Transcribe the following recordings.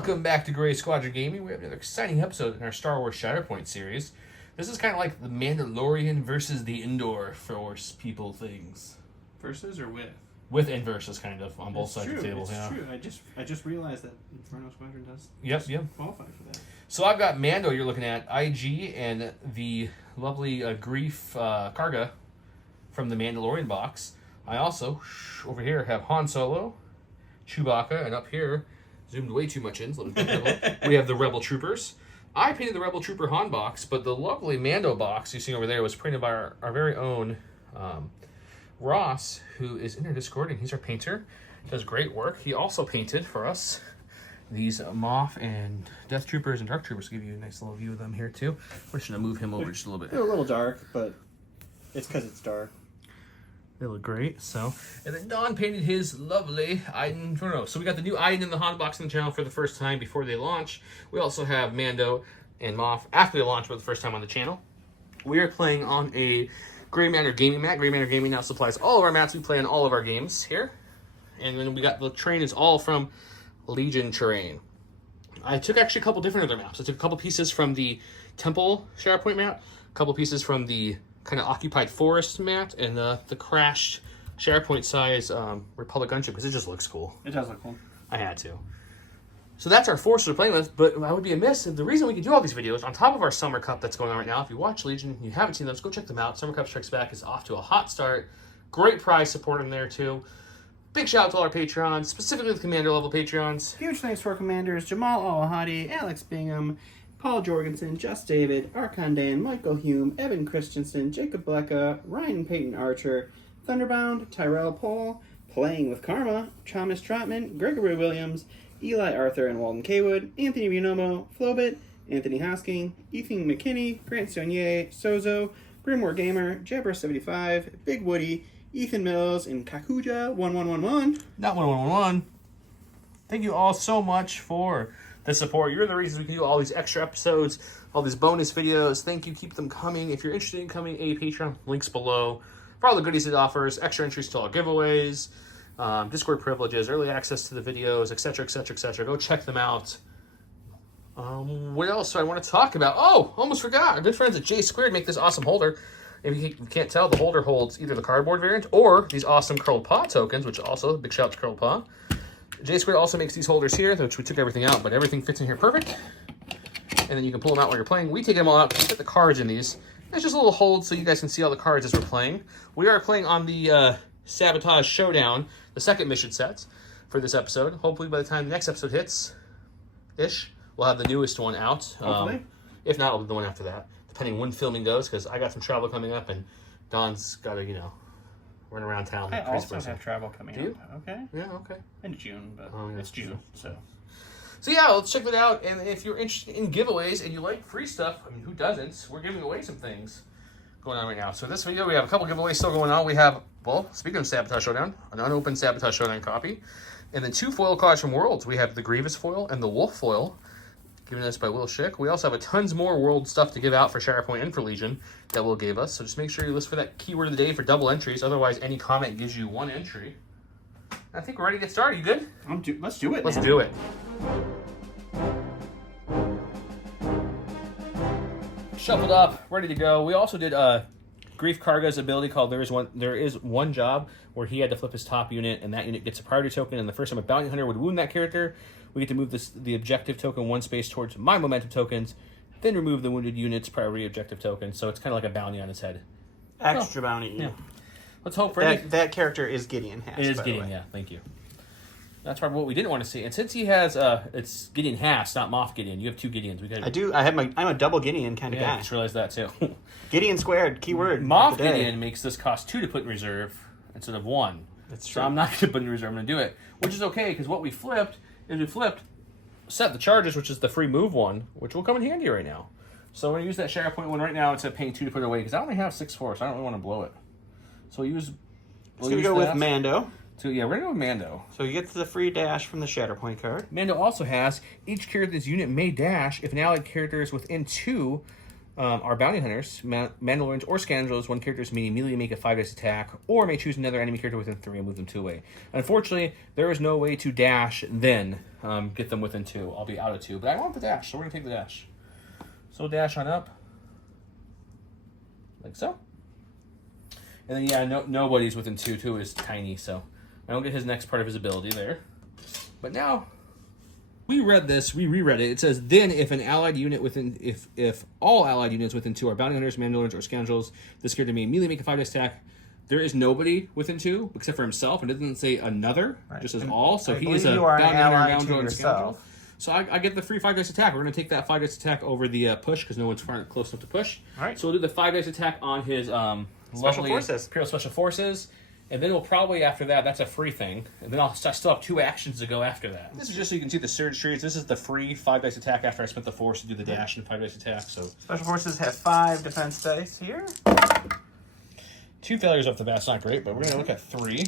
Welcome back to Gray Squadron Gaming. We have another exciting episode in our Star Wars Shatterpoint series. This is kind of like the Mandalorian versus the Indoor Force people things. Versus or with? With and versus, kind of, on both sides of the table. It's true. I just realized that Inferno Squadron does qualify for that. So I've got Mando you're looking at, IG, and the lovely Grief Karga from the Mandalorian box. I also, over here, have Han Solo, Chewbacca, and up here, zoomed way too much in, so we have the Rebel Troopers. I painted the Rebel Trooper Han box, but the lovely Mando box you see over there was printed by our very own Ross, who is in our Discord, and he's our painter. Does great work. He also painted for us these Moff and Death Troopers and Dark Troopers. I'll give you a nice little view of them here too. We're just gonna move him over just a little bit. They're a little dark, but it's because it's dark. They look great. So, and then Don painted his lovely Iden Inferno. So we got the new Iden in the Han box on the channel for the first time before they launch. We also have Mando and Moff after they launch for the first time on the channel. We are playing on a Gray Matter Gaming mat. Gray Matter Gaming now supplies all of our mats we play in all of our games here. And then we got the terrain is all from Legion terrain. I took actually a couple different other maps. I took a couple pieces from the Temple Shatterpoint map, a couple pieces from the kind of occupied forest map, and the crashed Shatterpoint size Republic gunship because it just looks cool. It does look cool. I had to. So that's our force we're playing with, but I would be amiss if the reason we can do all these videos on top of our Summer Cup that's going on right now. If you watch Legion and you haven't seen those, go check them out. Summer Cup Strikes Back is off to a hot start. Great prize support in there too. Big shout out to all our Patreons, specifically the Commander level Patreons. Huge thanks to our commanders, Jamal Al-Ahadi, Alex Bingham, Paul Jorgensen, Just David, Archon Dan, Michael Hume, Evan Christensen, Jacob Blecka, Ryan Peyton Archer, Thunderbound, Tyrell Paul, Playing with Karma, Thomas Trotman, Gregory Williams, Eli Arthur and Walden Kaywood, Anthony Buonomo, Flobit, Anthony Hosking, Ethan McKinney, Grant Sonier, Sozo, Grimwar Gamer, Jabber75, Big Woody, Ethan Mills, and Kakuja1111. Not 1111. Thank you all so much for the support. You're the reasons we can do all these extra episodes, all these bonus videos. Thank you. Keep them coming. If you're interested in becoming a Patreon, links below for all the goodies it offers, extra entries to all giveaways, Discord privileges, early access to the videos, etc., etc., etc. Go check them out. What else do I want to talk about? Oh, almost forgot. Our good friends at J Squared make this awesome holder. If you can't tell, the holder holds either the cardboard variant or these awesome Curled Paw tokens, which also, big shout out to Curled Paw. J Squared also makes these holders here, which we took everything out, but everything fits in here perfect. And then you can pull them out while you're playing. We take them all out, put the cards in these. It's just a little hold so you guys can see all the cards as we're playing. We are playing on the Sabotage Showdown, the second mission set for this episode. Hopefully by the time the next episode hits, we'll have the newest one out. Hopefully. If not, it'll be the one after that, depending when filming goes, because I got some travel coming up, and Don's got to, run around town. I also have travel coming Do you? up. Okay. Yeah, okay. In June, but it's June, so. So yeah, let's check that out. And if you're interested in giveaways and you like free stuff, I mean, who doesn't? We're giving away some things going on right now. So this video, we have a couple giveaways still going on. We have, well, speaking of Sabotage Showdown, an unopened Sabotage Showdown copy, and then 2 foil cards from Worlds. We have the Grievous foil and the Wolf foil, given us by Will Schick. We also have a tons more World stuff to give out for Shatterpoint and for Legion that Will gave us. So just make sure you list for that keyword of the day for double entries. Otherwise, any comment gives you 1 entry. I think we're ready to get started. You good? Let's do it. Let's do it. Shuffled up, ready to go. We also did Grief Karga's ability called There Is One Job, where he had to flip his top unit, and that unit gets a priority token, and the first time a bounty hunter would wound that character, we get to move the objective token 1 space towards my momentum tokens, then remove the wounded unit's priority objective token, so it's kind of like a bounty on his head. Extra bounty. Yeah. Let's hope for that character is Gideon Haas. It is Gideon, yeah, thank you. That's probably what we didn't want to see. And since he has, it's Gideon Haas, not Moff Gideon. You have 2 Gideons. I do. I'm a double Gideon kind of guy. I just realized that too. Gideon squared, keyword. Moff Gideon makes this cost 2 to put in reserve instead of 1. That's true. So I'm not going to put in reserve. I'm going to do it, which is okay because what we flipped is set the charges, which is the free move one, which will come in handy right now. So I'm going to use that Shatterpoint one right now instead of paying 2 to put it away because I only have 6 force. I don't really want to blow it. So we'll use. It's going to go with Mando. So yeah, we're going to go with Mando. So you get the free dash from the Shatterpoint card. Mando also has each character's unit may dash if an allied character is within 2 Our bounty hunters, Mandalorians, or Scoundrels, one characters may immediately make a 5-dice attack, or may choose another enemy character within 3 and move them 2 away. Unfortunately, there is no way to dash, then get them within 2. I'll be out of 2, but I want the dash, so we're going to take the dash. So we'll dash on up, like so. And then, yeah, nobody's within 2. 2 is tiny, so I don't get his next part of his ability there. But now... we reread it. It says, then if an allied unit within, if all allied units within 2 are bounty hunters, Mandalorians, or Scoundrels, this character may immediately make a 5-dice attack. There is nobody within 2 except for himself, and it doesn't say another, just as all. So he is a bounty hunter, Mandalorian, or Scoundrel. So I get the free 5-dice attack. We're going to take that 5-dice attack over the push because no one's close enough to push. All right. So we'll do the 5-dice attack on his Special Forces. Imperial Special Forces. And then we'll probably, after that, that's a free thing. And then I still have 2 actions to go after that. This is just so you can see the surge trees. This is the free 5-dice attack after I spent the force to do the dash and 5-dice attack. So Special Forces have 5 defense dice here. 2 failures off the bat. It's not great, but we're going to look at 3.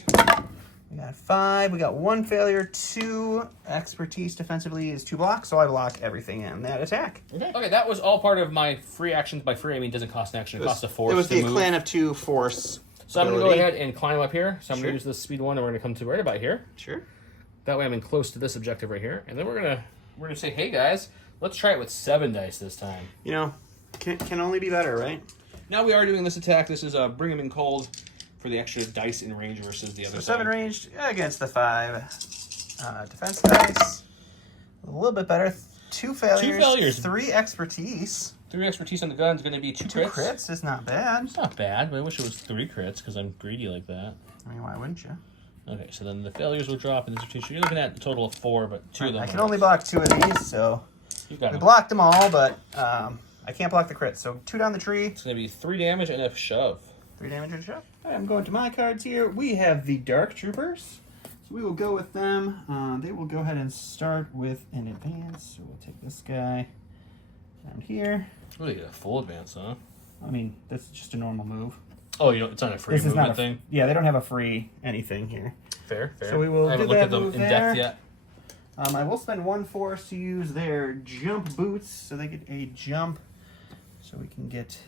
We got 5. We got 1 failure. 2 expertise defensively is 2 blocks, so I block everything in that attack. Okay, that was all part of my free actions. By free, I mean it doesn't cost an action. It costs a force. It was to the clan of 2 force. So I'm going to go ahead and climb up here. So I'm going to use this speed 1, and we're going to come to right about here. Sure. That way I'm in close to this objective right here. And then we're going to say, hey guys, let's try it with 7 dice this time. You know, can only be better, right? Now we are doing this attack. This is bring him in cold for the extra dice in range versus the other side. 7 ranged against the 5 defense dice. A little bit better. 2 failures. 2 failures. 3 expertise. 3 expertise on the gun is going to be 2 crits. 2 crits is not bad. It's not bad, but I wish it was 3 crits because I'm greedy like that. I mean, why wouldn't you? Okay, so then the failures will drop in this rotation. You're looking at a total of 4, but 2 of them. I can only block 2 of these, so You got we them. blocked them all, but I can't block the crits. So 2 down the tree. It's going to be 3 damage and a shove. 3 damage and a shove. All right, I'm going to my cards here. We have the Dark Troopers. So we will go with them. They will go ahead and start with an advance. So we'll take this guy down here. Really get a full advance, huh? I mean, that's just a normal move. Oh, it's not a free This is movement not thing? Yeah, they don't have a free anything here. Fair. So we will I haven't do looked that at them move in there. depth yet. I will spend 1 force to use their jump boots, so they get a jump, so we can get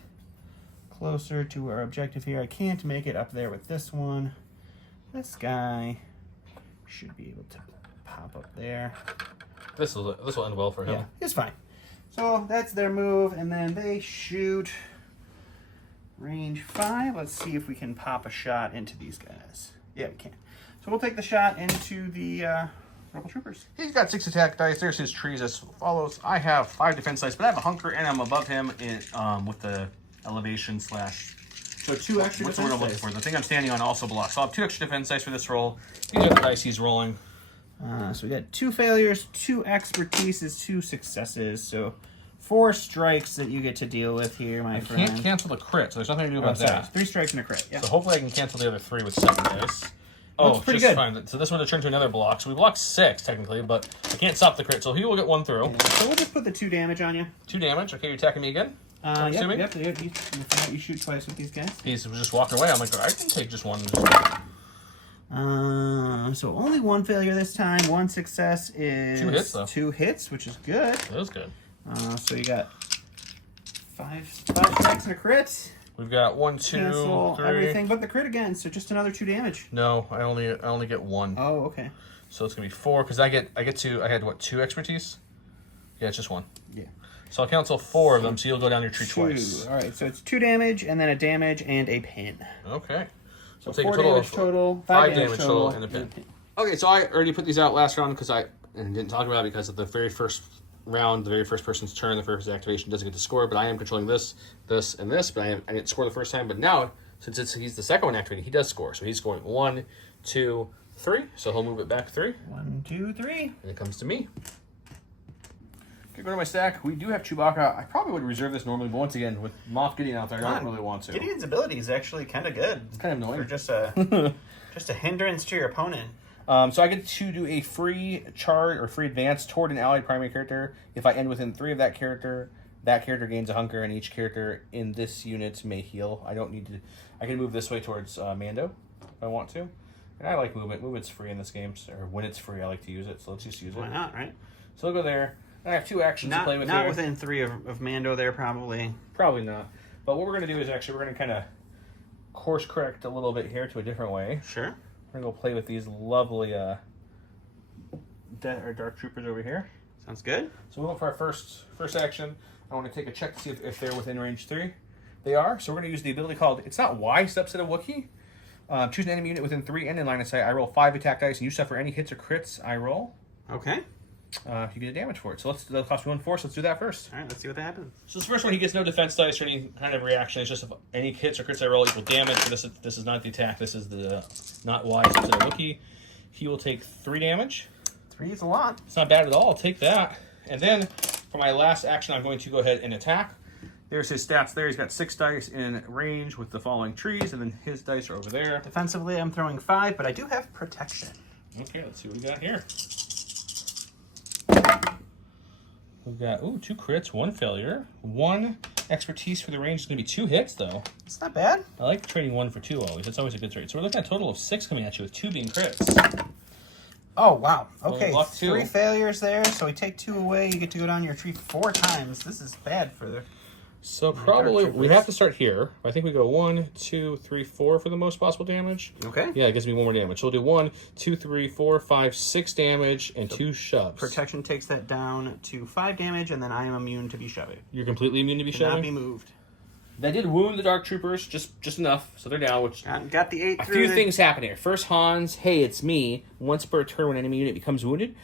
closer to our objective here. I can't make it up there with this one. This guy should be able to pop up there. This will end well for him. Yeah, it's fine. So that's their move, and then they shoot range 5. Let's see if we can pop a shot into these guys. Yeah, we can. So we'll take the shot into the Rebel Troopers. He's got 6 attack dice. There's his trees as follows. I have 5 defense dice, but I have a hunker, and I'm above him in, with the elevation slash... So 2 extra What's the word defense I'm looking dice. for? The thing I'm standing on also blocks. So I'll have 2 extra defense dice for this roll. These are the dice he's rolling. So we got 2 failures, 2 expertises, 2 successes. So 4 strikes that you get to deal with here, my friend. Can't cancel the crit, so there's nothing to do about sorry. that. 3 strikes and a crit. Yeah. So hopefully I can cancel the other 3 with 7 dice. That's pretty just good. fine. So this would have turned to another block. So we blocked 6 technically, but I can't stop the crit. So he will get 1 through. So we'll just put the 2 damage on you. 2 damage. Okay, you're attacking me again? Assuming? Yep. You shoot twice with these guys. He's just walking away. I'm like, I can take just 1. So only 1 failure this time. 1 success is 2 hits, though. 2 hits, which is good. That was good. So you got 5 strikes and a crit. We've got 1, 2, Cancel 3. everything but the crit again. So just another 2 damage. No, I only get 1. Oh, okay. So it's gonna be 4 because I had what, 2 expertise? Yeah, it's just 1. Yeah. So I'll cancel 4 of them. So you'll go down your tree 2. twice. All right. So it's 2 damage and then a damage and a pin. Okay. So take 4 a total damage of total, 5 damage total, and a pin. Okay, so I already put these out last round because I didn't talk about it because of the very first round, the very first person's turn, the first activation doesn't get to score, but I am controlling this, and this, but I didn't score the first time. But now, since he's the second one activating, he does score. So he's scoring 1, 2, 3. So he'll move it back 3. 1, 2, 3. And it comes to me. Okay, go to my stack. We do have Chewbacca. I probably would reserve this normally, but once again, with Moff Gideon out there, I don't really want to. Gideon's ability is actually kind of good. It's kind of annoying. For just a hindrance to your opponent. So I get to do a free charge or free advance toward an allied primary character. If I end within 3 of that character gains a hunker, and each character in this unit may heal. I don't need to. I can move this way towards Mando if I want to. And I like movement. Movement's free in this game, or when it's free, I like to use it. So let's just use it. Why not, right? So I'll go there. I have 2 actions to play with not here. within 3 of Mando there, probably. Probably not. But what we're going to do is actually we're going to kind of course correct a little bit here to a different way. Sure. We're going to go play with these lovely Dark Troopers over here. Sounds good. So we'll go for our first action. I want to take a check to see if they're within range 3. They are. So we're going to use the ability called, it's not Y, subset of Wookiee. Choose an enemy unit within 3 and in line of sight. I roll 5 attack dice, and you suffer any hits or crits I roll. Okay. You get a damage for it. So that'll cost me 1 force. Let's do that first. All right, let's see what happens. So this first one, he gets no defense dice or any kind of reaction. It's just if any hits or crits I roll equal damage. So this is not the attack. This is the not Y, subset of Wookiee. He will take 3 damage. 3 is a lot. It's not bad at all. I'll take that. And then for my last action, I'm going to go ahead and attack. There's his stats there. He's got 6 dice in range with the following trees, and then his dice are over there. Defensively, I'm throwing 5, but I do have protection. Okay, let's see what we got here. We've got, 2 crits, 1 failure. 1 expertise for the range is going to be 2 hits, though. It's not bad. I like trading 1 for 2 always. That's always a good trade. So we're looking at a total of 6 coming at you with 2 being crits. Oh, wow. Okay, Well, 3 failures there, so we take 2 away. You get to go down your tree 4 times. This is bad for the... So probably we have to start here. I think we go 1, 2, 3, 4 for the most possible damage. Okay. Yeah, it gives me 1 more damage. So we'll do 1, 2, 3, 4, 5, 6 damage and 2 shoves. Protection takes that down to 5 damage, and then I am immune to be shoving. You're completely immune to be Cannot shoving? be moved. That did wound the Dark Troopers, just enough, so they're down. Which Got the 8 a through few there. things happen here. First, Han's, hey, it's me. Once per turn, when an enemy unit becomes wounded,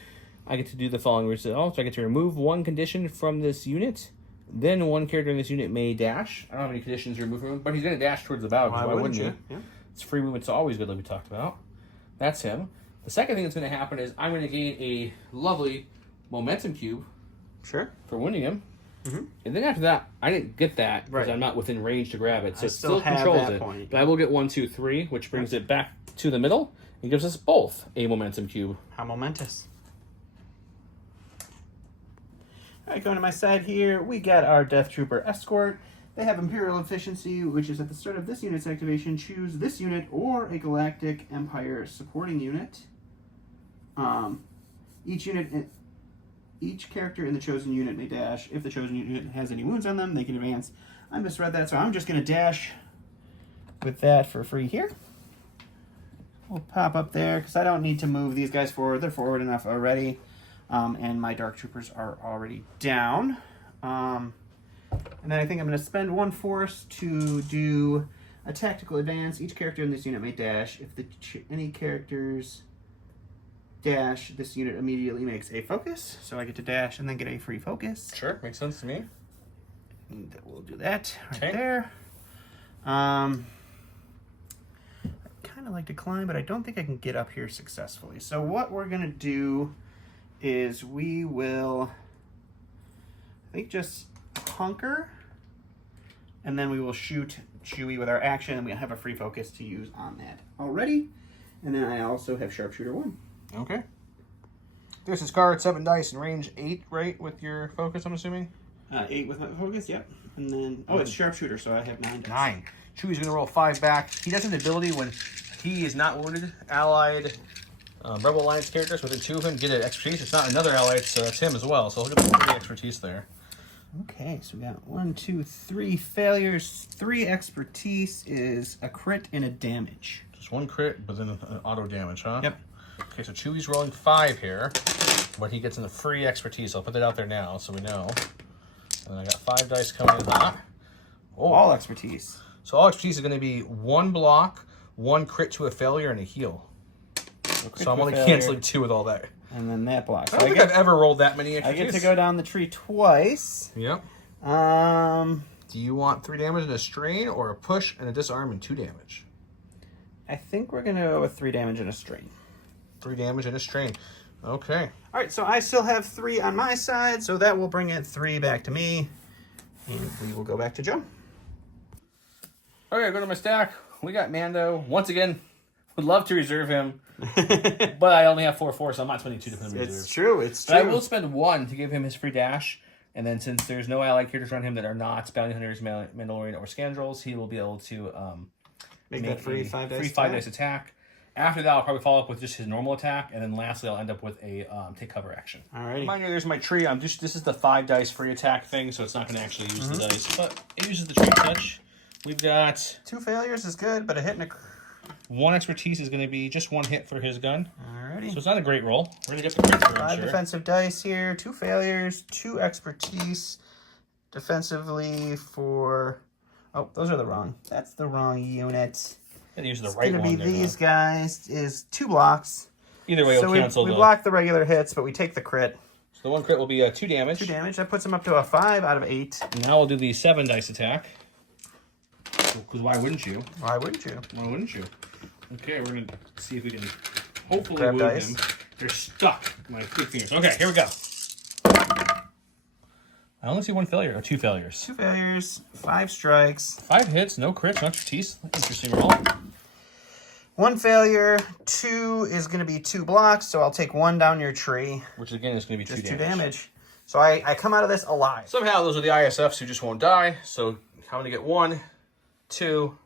I get to do the following result. So I get to remove 1 condition from this unit. Then 1 character in this unit may dash. I don't have any conditions to remove from him, but he's going to dash towards the battle. Why wouldn't you? Yeah. It's free movement. It's always good, like we talked about. That's him. The second thing that's going to happen is I'm going to gain a lovely momentum cube Sure. for wounding him. Mm-hmm. And then after that, I didn't get that because Right. I'm not within range to grab it. So I it still still have controls that it. point. But I will get 1, 2, 3, which brings it back to the middle and gives us both a momentum cube. How momentous. All right, going to my side here, we got our Death Trooper Escort. They have Imperial Efficiency, which is at the start of this unit's activation, choose this unit or a Galactic Empire supporting unit. Each character in the chosen unit may dash. If the chosen unit has any wounds on them, they can advance. I misread that, so I'm just going to dash with that for free here. We'll pop up there, because I don't need to move these guys forward. They're forward enough already. And my Dark Troopers are already down. And then I think I'm going to spend 1 force to do a tactical advance. Each character in this unit may dash. If any characters dash, this unit immediately makes a focus. So I get to dash and then get a free focus. Sure, makes sense to me. And we'll do that right Okay. there. I kind of like to climb, but I don't think I can get up here successfully. So what we're going to do is we will, I think, just concur, and then we will shoot Chewie with our action, and we have a free focus to use on that already. And then I also have Sharpshooter 1. Okay. There's his card, 7 dice, and range 8, right, with your focus, I'm assuming? 8 with my focus, yep. And then, it's Sharpshooter, so I have 9 dice. 9. Chewie's going to roll 5 back. He does an ability when he is not wounded, allied Rebel Alliance characters within 2 of him get an expertise. It's not another allied, so that's him as well. So he'll get 3 expertise there. Okay, so we got 1, 2, 3 failures. 3 expertise is a crit and a damage. Just 1 crit, but then an auto damage, huh? Yep. Okay, so Chewie's rolling 5 here, but he gets in the free expertise. I'll put that out there now so we know. And I got 5 dice coming in hot. Oh. All expertise. So all expertise is going to be 1 block, 1 crit to a failure, and a heal. So I'm only canceling 2 with all that. And then that block. So I don't think I've ever rolled that many I expertise. get to go down the tree twice. Yep. Do you want 3 damage and a strain, or a push and a disarm and 2 damage? I think we're going to go with 3 damage and a strain. 3 damage and a strain. Okay. All right, so I still have 3 on my side, so that will bring it 3 back to me. And we will go back to Joe. Okay, go to my stack. We got Mando. Once again, would love to reserve him, but I only have 4 force, so I'm not spending 2 to put him in reserve. It's true, it's true. But I will spend 1 to give him his free dash, and then since there's no allied characters around him that are not bounty hunters, Mandalorian, or Scoundrels, he will be able to make that free 5 dice. Free 5 dice attack. After that, I'll probably follow up with just his normal attack, and then lastly, I'll end up with a take cover action. Alrighty. Remind you, there's my tree. This is the 5 dice free attack thing, so it's not going to actually use the dice, but it uses the tree touch. We've got 2 failures is good, but a hit and a... 1 expertise is going to be just 1 hit for his gun. Alrighty. So it's not a great roll. We're going to get the crits here, I'm 5 sure. defensive dice here, 2 failures, 2 expertise. Defensively for... Oh, those are the wrong. That's the wrong unit. And use the It's right going one. to be these guys. Is 2 blocks. Either way, So we'll cancel we block the regular hits, but we take the crit. So the 1 crit will be 2 damage. 2 damage. That puts him up to a 5 out of 8. And now we'll do the 7 dice attack. Because why wouldn't you? Why wouldn't you? Why wouldn't you? Okay, we're going to see if we can hopefully Grab move dice. him. They're stuck. My big fingers. Okay, here we go. I only see 1 failure, or 2 failures. 2 failures, 5 strikes. 5 hits, no crits, no expertise. Interesting roll. 1 failure, 2 is going to be 2 blocks, so I'll take 1 down your tree. Which again is going to be Just 2 2 damage. damage. So I come out of this alive. Somehow those are the ISFs who just won't die. So I'm going to get 1, 2,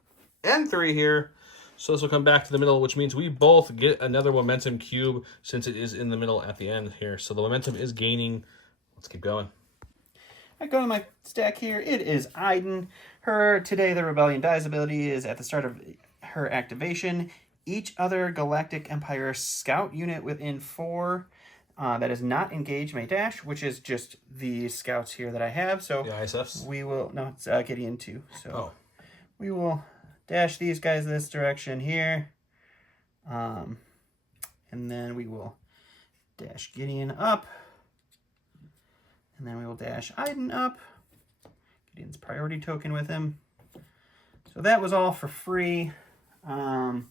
and 3 here. So this will come back to the middle, which means we both get another momentum cube since it is in the middle at the end here. So the momentum is gaining. Let's keep going. I go to my stack here. It is Iden. Her Today the Rebellion dies ability is at the start of her activation. Each other Galactic Empire scout unit within 4 that is not engaged may dash, which is just the scouts here that I have. So The ISFs? we will, no, it's Gideon too. So Oh. we will dash these guys this direction here. And then we will dash Gideon up. And then we will dash Iden up. Gideon's priority token with him. So that was all for free. We're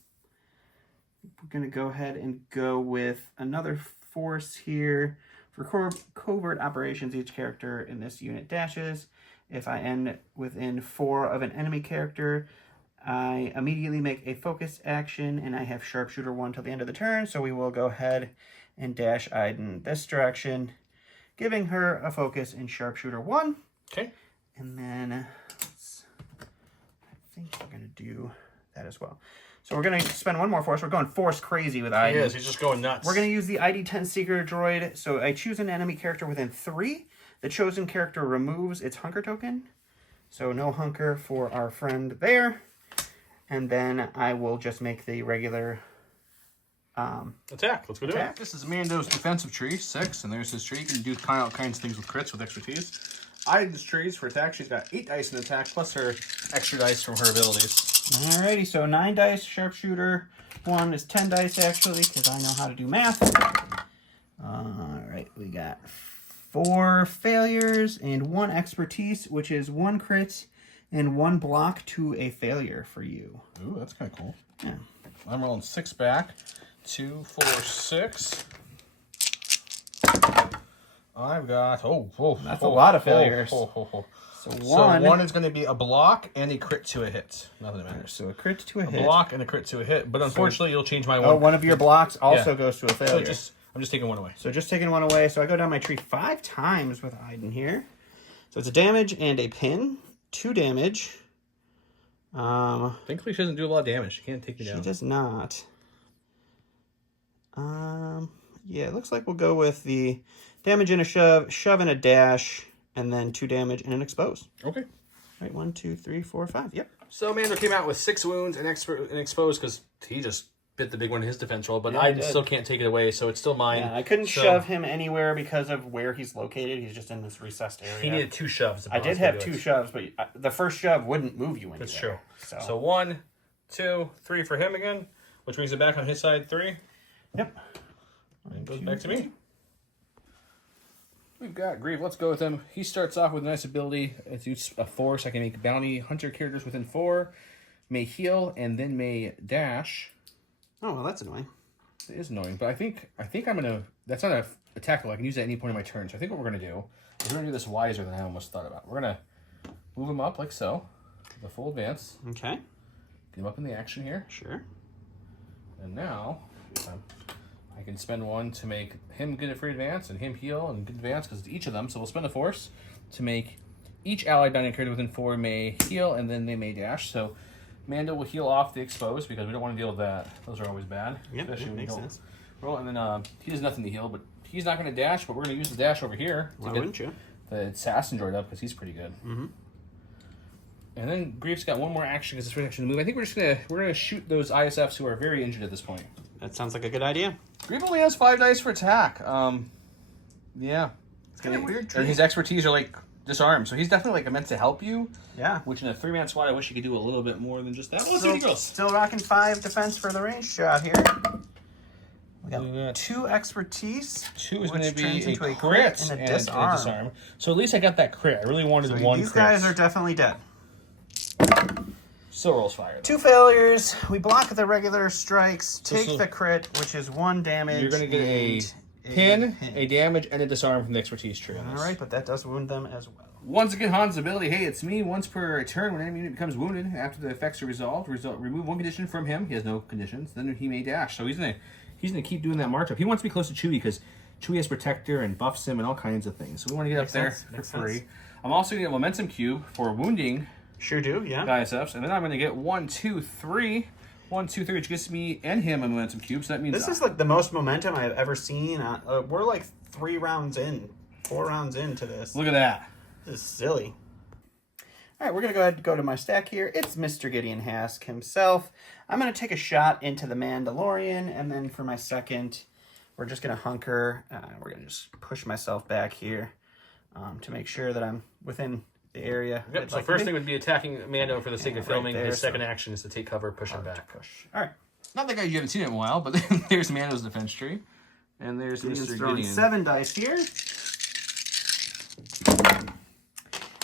going to go ahead and go with another force here. For covert operations, each character in this unit dashes. If I end within 4 of an enemy character, I immediately make a focus action, and I have Sharpshooter 1 till the end of the turn. So we will go ahead and dash Iden this direction, giving her a focus in Sharpshooter 1. Okay. And then I think we're going to do that as well. So we're going to spend 1 more force. We're going force crazy with Iden. He is. He's just going nuts. We're going to use the ID-10 Seeker droid. So I choose an enemy character within 3. The chosen character removes its hunker token. So no hunker for our friend there. And then I will just make the regular attack. Let's go do attack. it. This is Mando's defensive tree, 6, and there's his tree. You can do all kinds of things with crits with expertise. Iden's trees for attack. She's got 8 dice in attack, plus her extra dice from her abilities. Alrighty, so 9 dice, Sharpshooter 1 is 10 dice actually, because I know how to do math. Alright, we got 4 failures and 1 expertise, which is 1 crit and 1 block to a failure for you. Ooh, that's kind of cool. Yeah. I'm rolling 6 back. 2, 4, 6. I've got, That's a lot of failures. So So 1 is going to be a block and a crit to a hit. Nothing that matters. So a crit to a A hit. block and a crit to a hit, but unfortunately, you'll change my 1. Oh, one of your blocks also Yeah. goes to a So failure. I'm just taking 1 away. So just taking 1 away. So I go down my tree 5 times with Iden here. So it's a damage and a pin. 2 damage. Thankfully, she doesn't do a lot of damage. She can't take me She down. does not. Yeah, it looks like we'll go with the damage and a shove and a dash, and then 2 damage and an expose. Okay. Right, 1, 2, 3, 4, 5. Yep. So Mando came out with 6 wounds and exposed because he just bit the big one in his defense roll, but Yeah, I he did. still can't take it away, so it's still mine. Yeah, I couldn't So shove him anywhere because of where he's located. He's just in this recessed area. He needed 2 shoves. to I did possibly have do 2 it. shoves, but the first shove wouldn't move you anywhere. That's true. So, So 1, 2, 3 for him again, which brings it back on his side 3. yep. And it goes back to me. We've got Grieve. Let's go with him. He starts off with a nice ability. It's a force. I can make bounty hunter characters within 4, may heal, and then may dash. Oh, well, that's annoying. It is annoying, but I think I'm gonna. That's not a attack. I can use it at any point in my turn. So I think what we're gonna do is we're gonna do this wiser than I almost thought about. We're gonna move him up like so, the full advance. Okay. Get him up in the action here, Sure. and now I can spend 1 to make him get a free advance and him heal and good advance because it's each of them. So we'll spend a force to make each allied bounty character within 4 may heal and then they may dash. So Mando will heal off the exposed because we don't want to deal with that. Those are always bad. Yep, especially when you makes don't sense. roll. And then he does nothing to heal, but he's not going to dash, but we're going to use the dash over here to Why get wouldn't you? the assassin droid up because he's pretty good. Mm-hmm. And then Grief's got one more action because it's reaction to move. I think we're gonna shoot those ISFs who are very injured at this point. That sounds like a good idea. Grief only has 5 dice for attack. Yeah. It's kind of weird. And his expertise are like disarm, so he's definitely like meant to help you. Yeah. Which in a 3-man squad, I wish you could do a little bit more than just that. Well, let's see what he goes. Still rocking 5 defense for the range shot here. We got 2 expertise. 2 is going to be turns a into a crit and a disarm. So at least I got that crit. I really wanted So one these crit. guys are definitely dead. Still rolls fire. 2 failures. We block the regular strikes. Take So- the crit, which is 1 damage. You're going to get a pin, a damage, and a disarm from the expertise tree. All right, but that does wound them as well. Once again, Han's ability, hey, it's me. Once per turn, when an enemy unit becomes wounded, after the effects are resolved, remove 1 condition from him. He has no conditions. Then he may dash. So he's gonna keep doing that march up. He wants to be close to Chewie because Chewie has Protector and buffs him and all kinds of things. So we want to get up there for free. I'm also gonna get a Momentum Cube for wounding Sure do, yeah. ISFs, and then I'm gonna get 1, 2, 3, which gives me and him a Momentum Cube. So that means This is like the most momentum I've ever seen. We're like 4 rounds into this. look at that. This is silly. All right, we're going to go ahead and go to my stack here. It's Mr. Gideon Hask himself. I'm going to take a shot into the Mandalorian, and then for my second, we're just going to hunker. We're going to just push myself back here to make sure that I'm within the area. Yep. So first thing would be attacking Mando for the sake of filming. there, His second so- action is to take cover, push him back. Push. All right. Not the guy you haven't seen in a while, but there's Mando's defense tree. And there's Gideon's Mr. throwing Gideon. 7 dice here.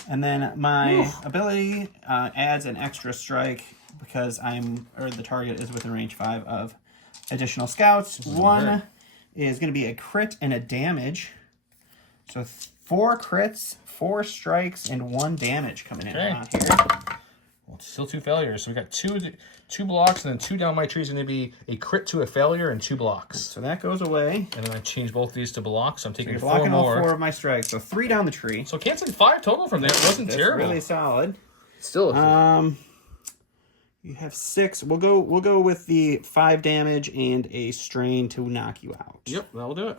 And then my ability adds an extra strike because the target is within range 5 of additional scouts. 1 is going to be a crit and a damage. So 4 crits, 4 strikes, and 1 damage coming in around here. Well, it's still 2 failures. So we got two blocks, and then 2 down my tree is going to be a crit to a failure and 2 blocks. So that goes away. And then I change both these to blocks. So I'm taking You're 4 blocking more. all 4 of my strikes. So 3 down the tree. So canceling 5 total from there. It wasn't That's terrible. really solid. Still. You have 6. We'll go with the 5 damage and a strain to knock you out. Yep, that'll do it.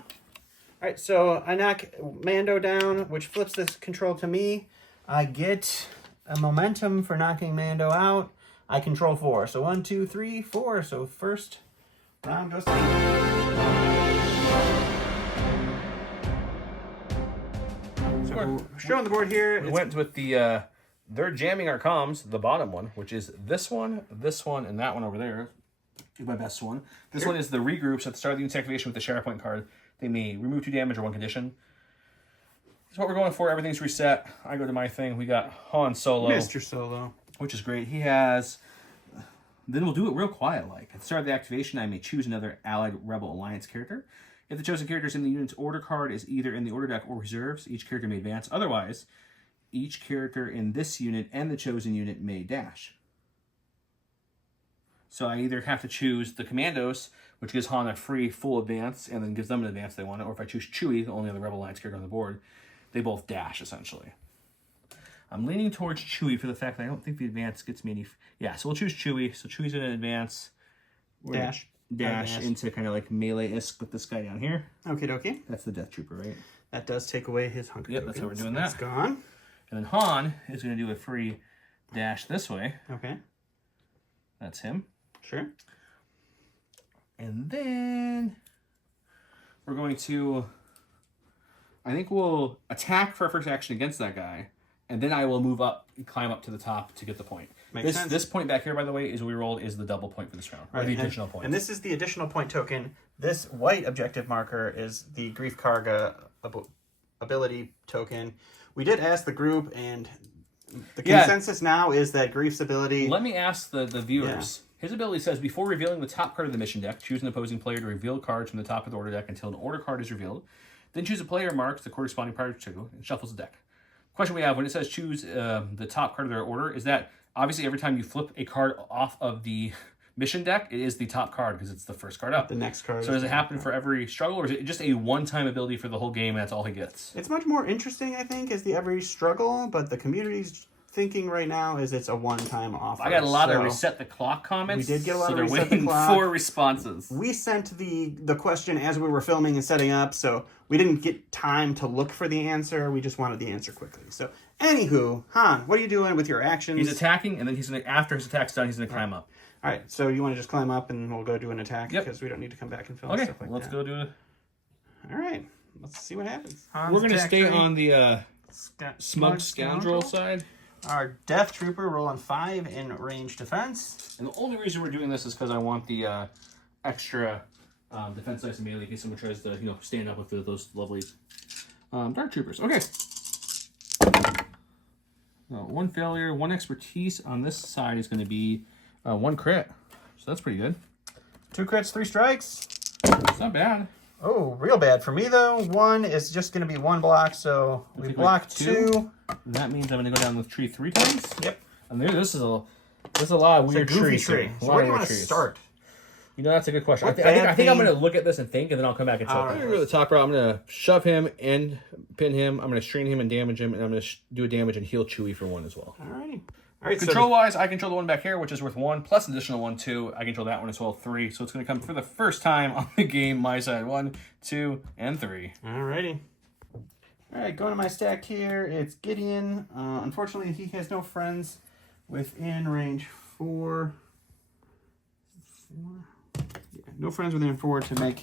All right, so I knock Mando down, which flips this control to me. I get a momentum for knocking Mando out. I control 4. So 1, 2, 3, 4. So first round goes to me. So showing the board here. We went with the, they're jamming our comms, the bottom one, which is this one, and that one over there. Is my best one. This one is the regroups at the start of the unit's activation with the Shatterpoint card. They may remove 2 damage or 1 condition. That's what we're going for. Everything's reset. I go to my thing. We got Han Solo. Mr. Solo. Which is great. He has... Then we'll do it real quiet like. At the start of the activation, I may choose another Allied Rebel Alliance character. If the chosen character is in the unit's order card is either in the order deck or reserves, each character may advance. Otherwise, each character in this unit and the chosen unit may dash. So I either have to choose the Commandos, which gives Han a free full advance, and then gives them an advance they want it, or if I choose Chewie, the only other Rebel Alliance character on the board, they both dash, essentially. I'm leaning towards Chewie for the fact that I don't think the advance gets me any... Yeah, so we'll choose Chewie. So Chewie's going to advance. Dash. Into kind of like melee-esque with this guy down here. Okie dokie. That's the Death Trooper, right? That does take away his hunker. Yep, that's how we're doing That's that. gone. And then Han is going to do a free dash this way. Okay. That's him. Sure. And then we're going to... I think we'll attack for our first action against that guy, and then I will move up and climb up to the top to get the point. Makes sense. This point back here, by the way, is what we rolled is the double point for this round, or the additional point. And this is the additional point token. This white objective marker is the Grief Karga ability token. We did ask the group, and the consensus now is that Grief's ability... Let me ask the viewers. Yeah. His ability says, before revealing the top card of the mission deck, choose an opposing player to reveal cards from the top of the order deck until an order card is revealed. Then choose a player marks the corresponding card to and shuffles the deck. Question we have, when it says choose the top card of their order, is that obviously every time you flip a card off of the mission deck, it is the top card because it's the first card up. The next card. So does it happen for every struggle, or is it just a one-time ability for the whole game and that's all he gets? It's much more interesting, I think, as the every struggle, but the community's thinking right now is it's a one-time offer. I got a lot of reset the clock comments. We did get a lot of they're reset the waiting clock. for responses. We sent the question as we were filming and setting up, so we didn't get time to look for the answer. We just wanted the answer quickly. So, anywho, Han, what are you doing with your actions? He's attacking, and then he's gonna, after his attack's done, he's gonna climb up. All right, so you want to just climb up and we'll go do an attack because we don't need to come back and film stuff like let's that. go do it. All right, let's see what happens. We're gonna stay on the smug scoundrel scoundrel side. Our Death Trooper rolling 5 in range defense. And the only reason we're doing this is because I want the extra defense dice immediately in case someone tries to, stand up with those lovely Dark Troopers. Okay. One failure, one expertise on this side is going to be one crit. So that's pretty good. 2 crits, 3 strikes. It's not bad. Oh, real bad for me though. 1 is just going to be 1 block, so we block 2. And that means I'm going to go down the tree 3 times. Yep. And this is a lot of weird trees. Tree. So where do you want to start? That's a good question. I think I'm going to look at this and think, and then I'll come back and tell you. I'm going to go to the top row. I'm going to shove him and pin him. I'm going to strain him and damage him, and I'm going to do a damage and heal Chewie for 1 as well. Alrighty. All right. Control-wise, I control the one back here, which is worth 1, plus additional 1, 2. I control that one as well, 3. So it's going to come for the first time on the game, my side. 1, 2, and 3. Alrighty. Alright, going to my stack here, it's Gideon. Unfortunately, he has no friends within range 4. No friends within 4 to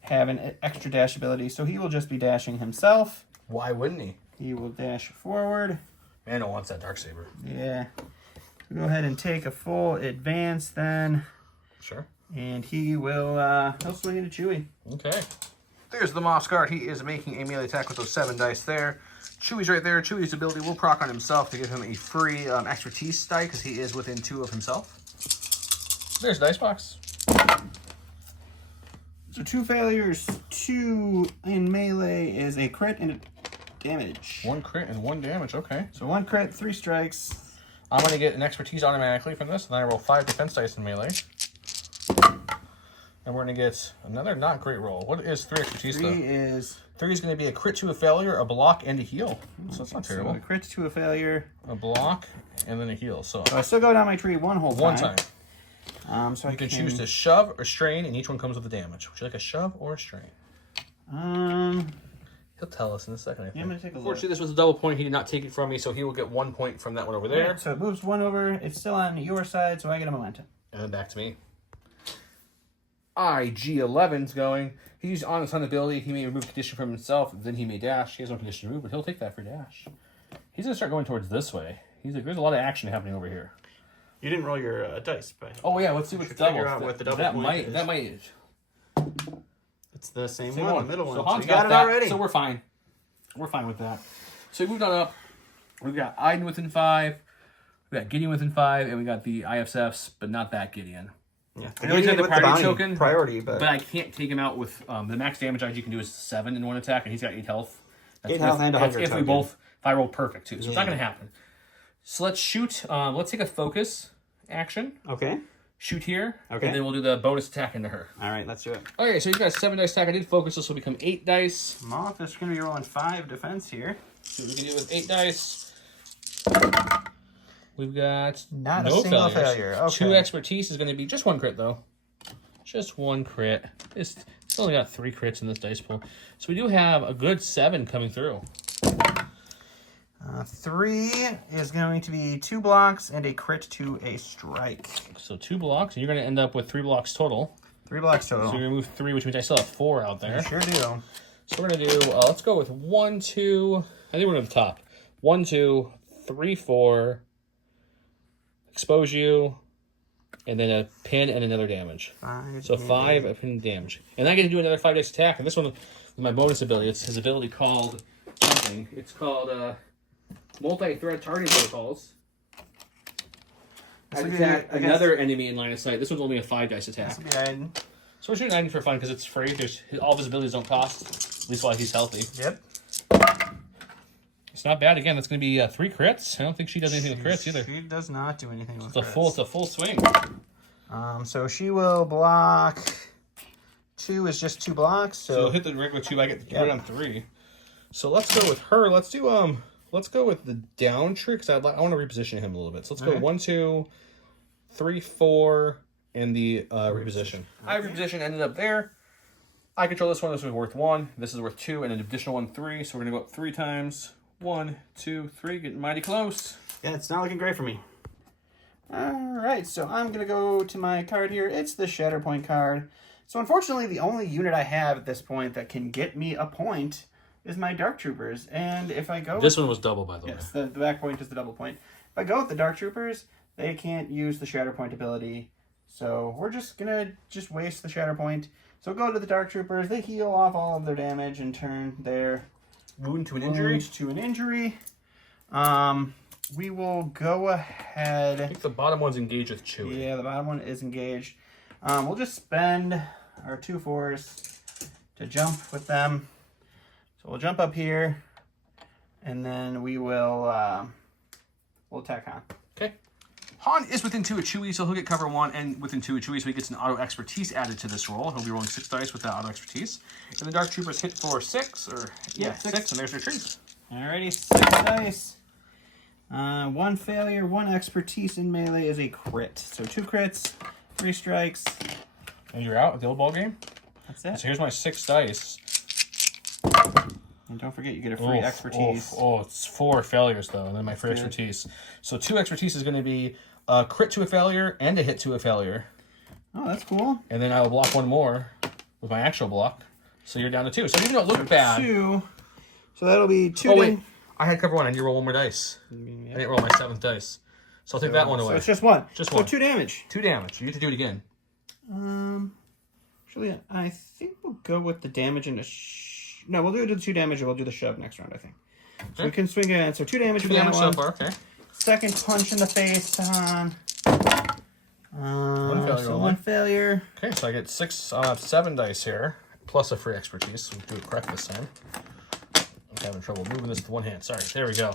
have an extra dash ability, so he will just be dashing himself. Why wouldn't he? He will dash forward. Mando wants that Darksaber. Yeah. We'll go ahead and take a full advance then. Sure. And he will, he'll swing into Chewie. Okay. There's the Moff Guard. He is making a melee attack with those 7 dice there. Chewie's right there. Chewie's ability will proc on himself to give him a free expertise die because he is within 2 of himself. There's Dice Box. So 2 failures, 2 in melee is a crit and a damage. 1 crit and 1 damage. Okay. So 1 crit, 3 strikes. I'm going to get an expertise automatically from this, and then I roll 5 defense dice in melee. And we're going to get another not great roll. What is 3 expertise, 3 though? 3 is going to be a crit to a failure, a block, and a heal. So that's not terrible. So a crit to a failure. A block, and then a heal. So I still go down my tree one whole time. One time. So you can choose to shove or strain, and each one comes with a damage. Would you like a shove or a strain? He'll tell us in a second, I think. Yeah, I'm going to take a look. Unfortunately, this was a double point. He did not take it from me, so he will get 1 point from that one over there. Right, so it moves 1 over. It's still on your side, so I get a momentum. And then back to me. IG-11's going. He's on his hunt ability. He may remove condition from himself, then he may dash. He has no condition to move, but he'll take that for dash. He's going to start going towards this way. He's like, there's a lot of action happening over here. You didn't roll your dice, but oh yeah, let's see what's double. Figure out what the double point is. That might. It's the same one, the middle one. So Han's you got it that already. So we're fine. We're fine with that. So we moved on up. We've got Iden within 5. We got Gideon within 5, and we got the ISFs, but not that Gideon. Yeah, I know he's got the priority token, but I can't take him out with the max damage IG can do is 7 in 1 attack, and he's got 8 health. That's 8 health and a hunger if token. if I roll perfect too, so it's not going to happen. So let's shoot. Let's take a focus action. Okay. Shoot here. Okay. And then we'll do the bonus attack into her. All right, let's do it. Okay, so he's got a 7 dice attack. I did focus, this will become 8 dice. Moff is going to be rolling 5 defense here. See what we can do with 8 dice. We've got not no a single failures. failure. Okay. 2 expertise is going to be just 1 crit though. Just 1 crit. It's only got 3 crits in this dice pool. So we do have a good 7 coming through. 3 is going to be 2 blocks and a crit to a strike. So 2 blocks, and you're going to end up with 3 blocks total. 3 blocks total. So you're going to move 3, which means I still have 4 out there. You sure do. So we're going to do, let's go with 1, 2, I think we're going to the top. 1, 2, 3, 4, expose you, and then a pin and another damage. 5. So 5 a pin damage. And I get to do another 5 dice attack, and this one, with my bonus ability, it's his ability called something. It's called, multi-thread targeting protocols. I attack another enemy in line of sight. This one's only a 5 dice attack. This will be Iden. So we're shooting Iden for fun because it's free. All of his abilities don't cost, at least while he's healthy. Yep. It's not bad. Again, that's going to be 3 crits. I don't think she does anything with crits either. She does not do anything with crits. It's a full swing. So she will block. 2 is just 2 blocks. So hit the regular 2. I get the crit on 3. So let's go with her. Let's do let's go with the down trick because I want to reposition him a little bit. So let's go 1, 2, 3, 4, and the reposition. Okay. I reposition ended up there. I control this one. This was worth 1. This is worth 2, and an additional one 3. So we're gonna go up 3 times. 1, 2, 3. Getting mighty close. Yeah, it's not looking great for me. All right, so I'm gonna go to my card here. It's the Shatterpoint card. So unfortunately, the only unit I have at this point that can get me a point is my Dark Troopers. And if I go... This one was double, by the way. Yes, the back point is the double point. If I go with the Dark Troopers, they can't use the Shatterpoint ability. So we're just going to waste the Shatterpoint. So go to the Dark Troopers. They heal off all of their damage and turn their wound to an injury. We will go ahead... I think the bottom one's engaged with Chewie. Yeah, the bottom one is engaged. We'll just spend our 2 4s to jump with them. So we'll jump up here, and then we will we'll attack Han. Okay. Han is within 2 of Chewie, so he'll get cover 1, and within 2 of Chewie, so he gets an auto expertise added to this roll. He'll be rolling 6 dice with that auto expertise. And the Dark Troopers hit for 6, or yeah, 6, and there's their trees. Alrighty, 6 dice. 1 failure, 1 expertise in melee is a crit. So 2 crits, 3 strikes. And you're out at the old ball game? That's it. So here's my 6 dice. And don't forget, you get a free expertise. It's 4 failures, though, and then my free expertise. So 2 expertise is going to be a crit to a failure and a hit to a failure. Oh, that's cool. And then I will block 1 more with my actual block. So you're down to 2. So even though it looked bad... 2. So that'll be 2. Oh, wait. I had cover 1. I need to roll 1 more dice. Yep. I didn't roll my 7th dice. So I'll take that one away. So it's just 1. Just 1. So 2 damage. 2 damage. You get to do it again. Actually, I think we'll go with the damage and no, we'll do the 2 damage and we'll do the shove next round, I think. So we can swing it. So 2 damage. 2 damage so far, okay. Second punch in the face to Han. 1 failure. So 1 failure. Okay, so I get 7 dice here, plus a free expertise. So we'll do it correct this time. I'm having trouble moving this with 1 hand. Sorry, there we go.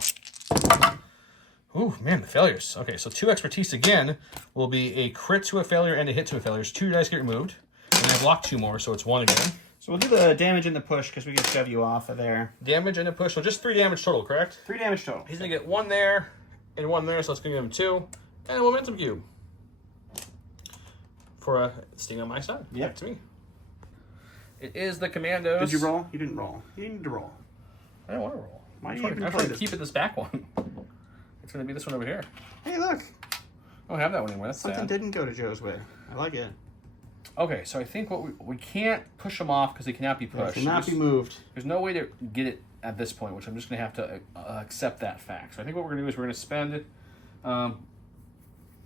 Ooh, man, the failures. Okay, so 2 expertise again will be a crit to a failure and a hit to a failure. So 2 dice get removed. And I block 2 more, so it's 1 again. So we'll do the damage and the push because we can shove you off of there. Damage and a push. So just 3 damage total, correct? 3 damage total. He's going to get 1 there and 1 there, so let's give him 2. And a momentum cube. For a sting on my side. Yep. Back to me. It is the Commandos. Did you roll? You didn't roll. You need to roll. I don't want to roll. Why do you even play this? Keep it this back one. It's going to be this one over here. Hey, look. I don't have that one anymore. That's Something sad. didn't go to Joe's way. I like it. Okay, so I think we can't push them off because they cannot be pushed. They cannot be moved. There's no way to get it at this point, which I'm just going to have to accept that fact. So I think what we're going to do is we're going to spend... I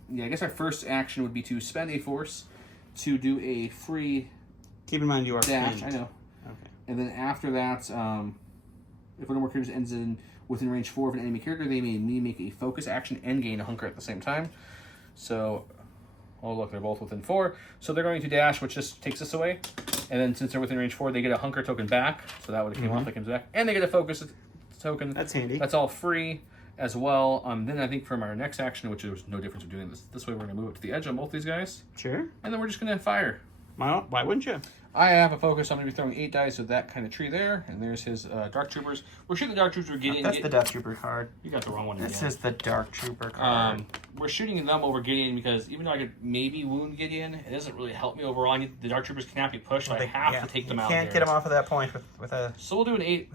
guess our first action would be to spend a force to do a free... Keep in mind you are dash. pinned. I know. Okay. And then after that, if one of our characters ends within range 4 of an enemy character, they may make a focus action and gain a hunker at the same time. So... Oh, look, they're both within 4. So they're going to dash, which just takes this away. And then since they're within range 4, they get a hunker token back. So that would have came off, that comes back. And they get a focus token. That's handy. That's all free as well. Then I think from our next action, which there's no difference of doing this way, we're going to move it to the edge on both these guys. Sure. And then we're just going to fire. Why wouldn't you? I have a focus. I'm going to be throwing 8 dice with that kind of tree there. And there's his Dark Troopers. We're shooting the Dark Troopers. We're getting... That's the Death Trooper card. You got the wrong one again. This is the Dark Trooper card. We're shooting them over Gideon because even though I could maybe wound Gideon, it doesn't really help me overall. The Dark Troopers cannot be pushed, so I have to take them out. You can't get them off of that point with a... So we'll do an 8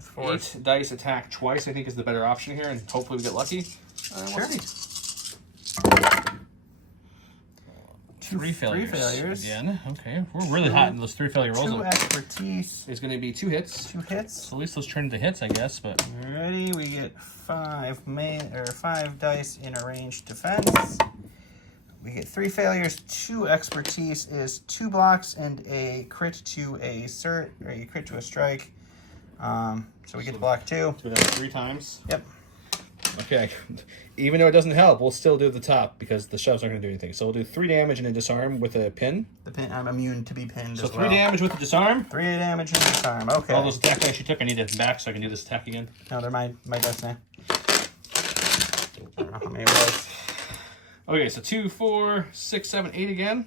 dice attack twice, I think is the better option here, and hopefully we get lucky. Sure. We'll see. 3 failures. Again. Okay, we're really hot in those 3 failure rolls. 2 expertise. It's going to be 2 hits. 2 hits. So at least those turn into hits, I guess. But ready? We get 5 dice in a ranged defense. We get 3 failures. 2 expertise is 2 blocks and a crit to a cert or a crit to a strike. So we get to block 2. Do that 3 times. Yep. Okay, even though it doesn't help, we'll still do the top because the shoves aren't going to do anything. So we'll do 3 damage and a disarm with a pin. The pin, I'm immune to be pinned. So as 3 well. damage with the disarm. 3 damage and disarm. Okay. All those attack dice you took, I need it back so I can do this attack again. No, they're my dice now. I don't know how many it was. Okay, so 2, 4, 6, 7, 8 again.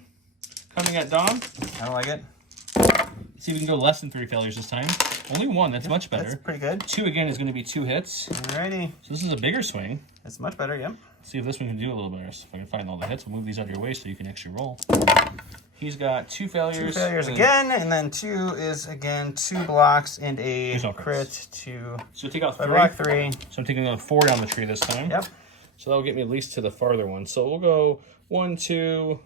Coming at Dom. I don't like it. See if we can go less than 3 failures this time. Only 1, that's much better. That's pretty good. 2 again is going to be 2 hits. Alrighty. So this is a bigger swing. That's much better, yep. See if this one can do a little better. So if I can find all the hits, we'll move these out of your way so you can actually roll. He's got 2 failures. 2 failures again, and then 2 is again 2 blocks and a no crit to. So take out 3. Block 3. So I'm taking another 4 down the tree this time. Yep. So that'll get me at least to the farther one. So we'll go 1, 2,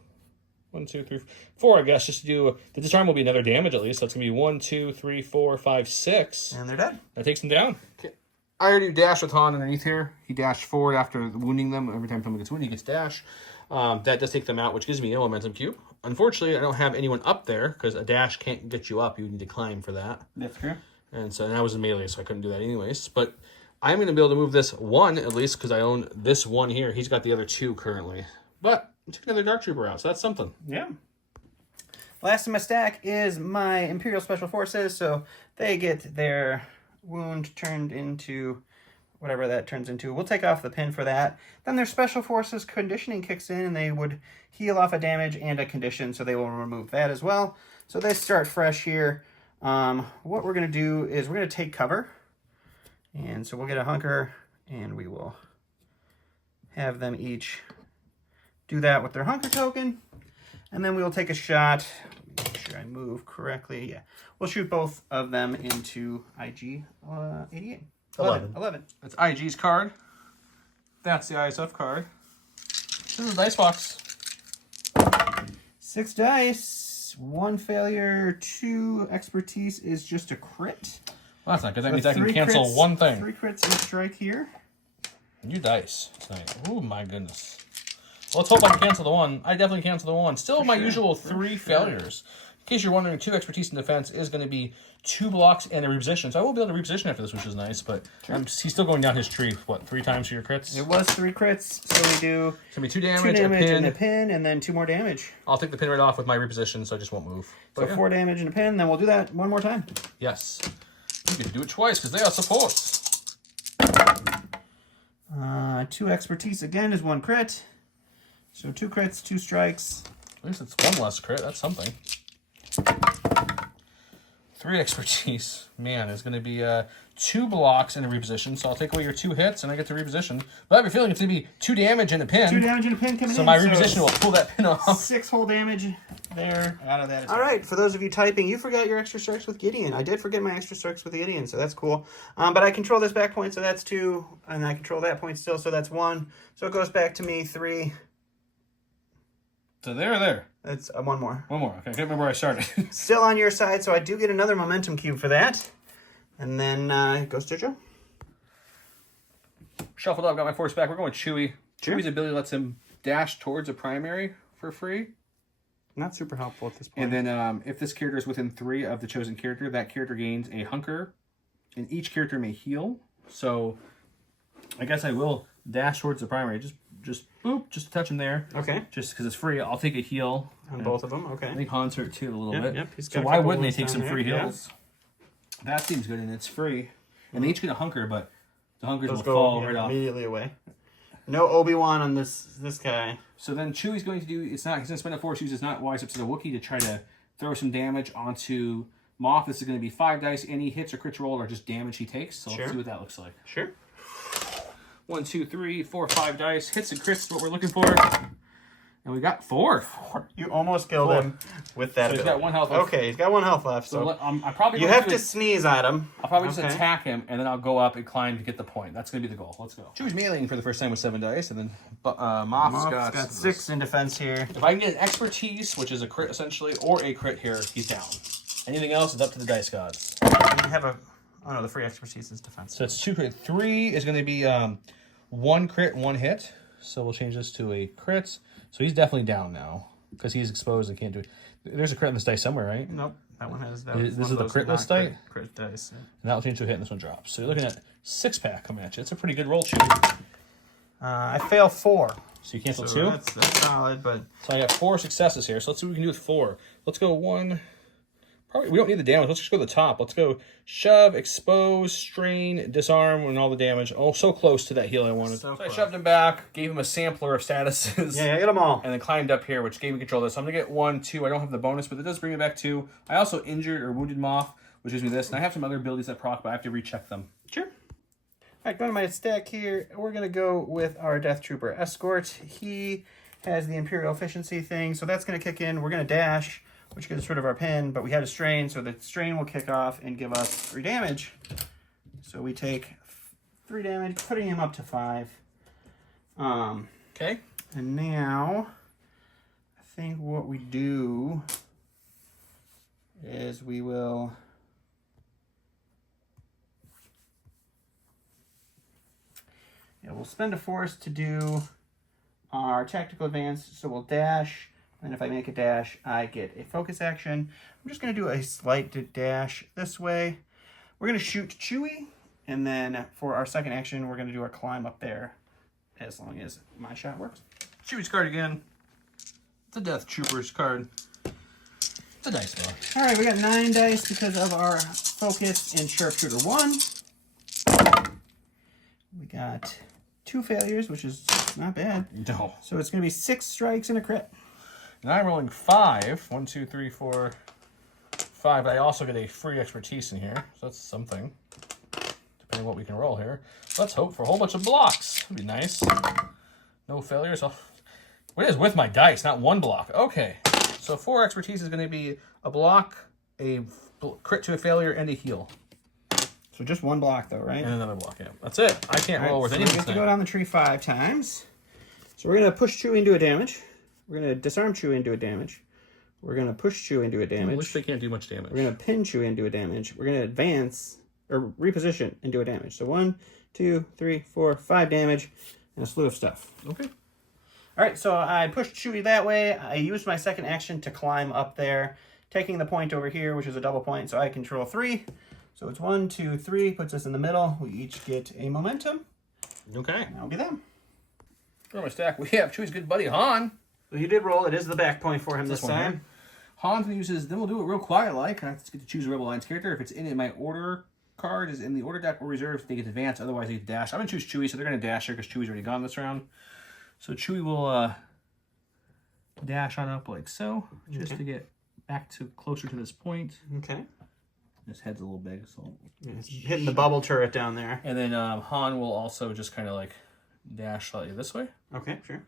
1, 2, 3, 4, I guess, just to do. The disarm will be another damage at least. So it's gonna be 1, 2, 3, 4, 5, 6. And they're dead. That takes them down. Okay. I already dashed with Han underneath here. He dashed forward after wounding them. Every time someone gets wounded, he gets dash. That does take them out, which gives me a momentum cube. Unfortunately, I don't have anyone up there because a dash can't get you up. You need to climb for that. That's true. And I was in melee, so I couldn't do that anyways. But I'm going to be able to move this 1 at least because I own this 1 here. He's got the other 2 currently. But I took another Dark Trooper out, so that's something. Yeah. Last in my stack is my Imperial Special Forces, so they get their wound turned into whatever that turns into. We'll take off the pin for that. Then their Special Forces conditioning kicks in, and they would heal off a damage and a condition, so they will remove that as well. So they start fresh here. What we're going to do is we're going to take cover. And so we'll get a hunker, and we will have them each do that with their hunker token. And then we will take a shot. Make sure I move correctly. Yeah. We'll shoot both of them into IG 88. 11. That's IG's card. That's the ISF card. This is a dice box. 6 dice. 1 failure. 2 expertise is just a crit. Well, that's not good. That So means I can 3 cancel crits, 1 thing. 3 crits and a strike here. New dice tonight. Oh my goodness. Well, let's hope I can cancel the 1. I definitely cancel the 1. Still my usual 3 failures. In case you're wondering, 2 expertise in defense is going to be 2 blocks and a reposition. So I will be able to reposition after this, which is nice. But he's still going down his tree. What, 3 times for your crits? It was 3 crits, so we do It's going to be 2 damage, 2 damage a pin. and a pin, and then 2 more damage. I'll take the pin right off with my reposition, so I just won't move. So 4 damage and a pin, then we'll do that 1 more time. Yes. You can do it twice because they are supports. 2 expertise again is 1 crit. So 2 crits, 2 strikes. At least it's 1 less crit. That's something. 3 expertise. Man, it's going to be 2 blocks and a reposition. So I'll take away your 2 hits and I get to reposition. But I have a feeling it's going to be 2 damage and a pin. 2 damage and a pin coming in. So my reposition will pull that pin off. 6 whole damage there out of that. All right, for those of you typing, you forgot your extra strikes with Gideon. I did forget my extra strikes with Gideon, so that's cool. But I control this back point, so that's 2, and I control that point still, so that's 1. So it goes back to me 3. So there. That's 1 more. 1 more. Okay, I can't remember where I started. Still on your side, so I do get another momentum cube for that. And then it goes to Joe. Shuffled up, got my force back. We're going with Chewie. Chewie's ability lets him dash towards a primary for free. Not super helpful at this point. And then if this character is within 3 of the chosen character, that character gains a hunker. And each character may heal. So I guess I will dash towards the primary. Just boop, just touch him there. Okay. Just because it's free, I'll take a heal. On both of them, okay. I think Han's hurt too a little bit. Yep, he's so got a why couple wouldn't they wounds take down some there, free yeah. heals? That seems good, and it's free. And they each get a hunker, but the hunkers Those will go fall right off. immediately away. No Obi-Wan on this guy. So then Chewie's going to do, he's going to spend a force use, it's not wise up to the Wookiee to try to throw some damage onto Moff. This is going to be 5 dice. Any hits or crits roll are just damage he takes. So let's see what that looks like. Sure. 1, 2, 3, 4, 5 dice. Hits and crits is what we're looking for. And we got 4. You almost killed him with that So he's ability. got 1 health left. Okay, he's got 1 health left. So I probably you have to sneeze at him. I'll probably just attack him, and then I'll go up and climb to get the point. That's going to be the goal. Let's go. Chewie's meleeing for the first time with 7 dice, and then Moff's got 6 in defense here. If I can get an expertise, which is a crit essentially, or a crit here, he's down. Anything else is up to the dice gods. You have a... Oh no, the free expertise is defense. So it's 2 crit. 3 is going to be 1 crit, 1 hit. So we'll change this to a crit. So he's definitely down now because he's exposed and can't do it. There's a crit in this dice somewhere, right? Nope, that one has... This is the critless dice? Crit dice. Yeah. And that'll change to a hit and this one drops. So you're looking at 6-pack coming at you. It's a pretty good roll, Chewie. I fail 4. So you cancel So 2? that's solid, but... So I got 4 successes here. So let's see what we can do with 4. Let's go 1... Probably, we don't need the damage. Let's just go to the top. Let's go shove, expose, strain, disarm, and all the damage. Oh, so close to that heal I wanted. So I shoved him back, gave him a sampler of statuses. Yeah, get them all. And then climbed up here, which gave me control of this. So I'm going to get 1, 2. I don't have the bonus, but it does bring me back 2. I also injured or wounded Moff, which gives me this. And I have some other abilities that proc, but I have to recheck them. Sure. All right, going to my stack here. We're going to go with our Death Trooper Escort. He has the Imperial Efficiency thing, so that's going to kick in. We're going to dash, which gives us rid of our pin, but we had a strain, so the strain will kick off and give us 3 damage. So we take 3 damage, putting him up to 5. Okay. And now, I think what we do is we will... Yeah, we'll spend a force to do our tactical advance, so we'll dash. And if I make a dash, I get a focus action. I'm just going to do a slight dash this way. We're going to shoot Chewie, and then for our second action, we're going to do our climb up there, as long as my shot works. Chewie's card again. The Death Trooper's card. The dice block. All right, we got 9 dice because of our focus and sharpshooter 1. We got 2 failures, which is not bad. No. So it's going to be 6 strikes and a crit. And I'm rolling 5. 1, 2, 3, 4, 5. I also get a free expertise in here, so that's something. Depending on what we can roll here. Let's hope for a whole bunch of blocks. That'd be nice. No failures. Oh, what is with my dice? Not 1 block. Okay. So 4 expertise is going to be a block, a crit to a failure, and a heal. So just 1 block, though, right? And another block, yeah. That's it. I can't roll with anything. We have to go down the tree 5 times. So we're going to push Chewie into a damage. We're going to disarm Chewie into a damage. We're going to push Chewie into a damage. Which they can't do much damage. We're going to pin Chewie into a damage. We're going to advance, or reposition into a damage. So 1, 2, 3, 4, 5 damage, and a slew of stuff. Okay. All right, so I pushed Chewie that way. I used my second action to climb up there, taking the point over here, which is a double point, so I control 3. So it's 1, 2, 3, puts us in the middle. We each get a momentum. Okay. That'll be them. For my stack, we have Chewie's good buddy, Han. So he did roll. It is the back point for him this one time. here. Han's going to use his, then we'll do it real quiet-like. I get to choose a Rebel Alliance character. If it's in my order card, is in the order deck or reserve, they get to advance. Otherwise, they get to dash. I'm going to choose Chewie, so they're going to dash here because Chewie's already gone this round. So Chewie will dash on up like so, just to get back to closer to this point. Okay. His head's a little big, so... Yeah, it's hitting the bubble turret down there. And then Han will also just kind of like dash slightly this way. Okay, sure.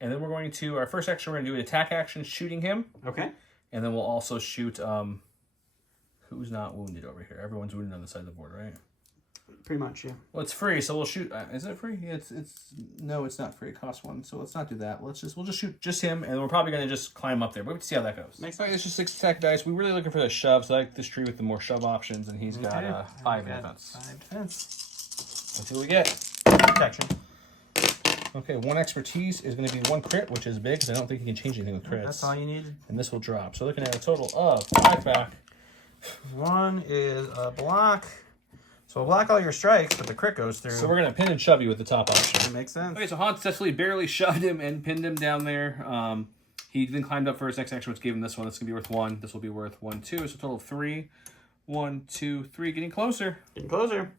And then we're going to, our first action, we're going to do an attack action, shooting him. Okay. And then we'll also shoot, who's not wounded over here? Everyone's wounded on the side of the board, right? Pretty much, yeah. Well, it's free, so we'll shoot, is it free? Yeah, no, it's not free, it costs 1, so let's not do that. We'll just shoot just him, and we're probably going to just climb up there, but we can see how that goes. Makes sense. It's just 6 attack dice. We're really looking for the shove, so I like this tree with the more shove options, and he's got 5 defense. 5 defense. Let's see what we get. Protection. Okay, 1 expertise is going to be 1 crit, which is big, because I don't think you can change anything with crits. That's all you needed. And this will drop. So looking at a total of 5 back. 1 is a block. So we'll block all your strikes, but the crit goes through. So we're going to pin and shove you with the top option. That makes sense. Okay, so Han successfully barely shoved him and pinned him down there. He then climbed up for his next action, which gave him this one. That's going to be worth 1. This will be worth 1, 2. So a total of 3. 1, 2, 3. Getting closer. Getting closer.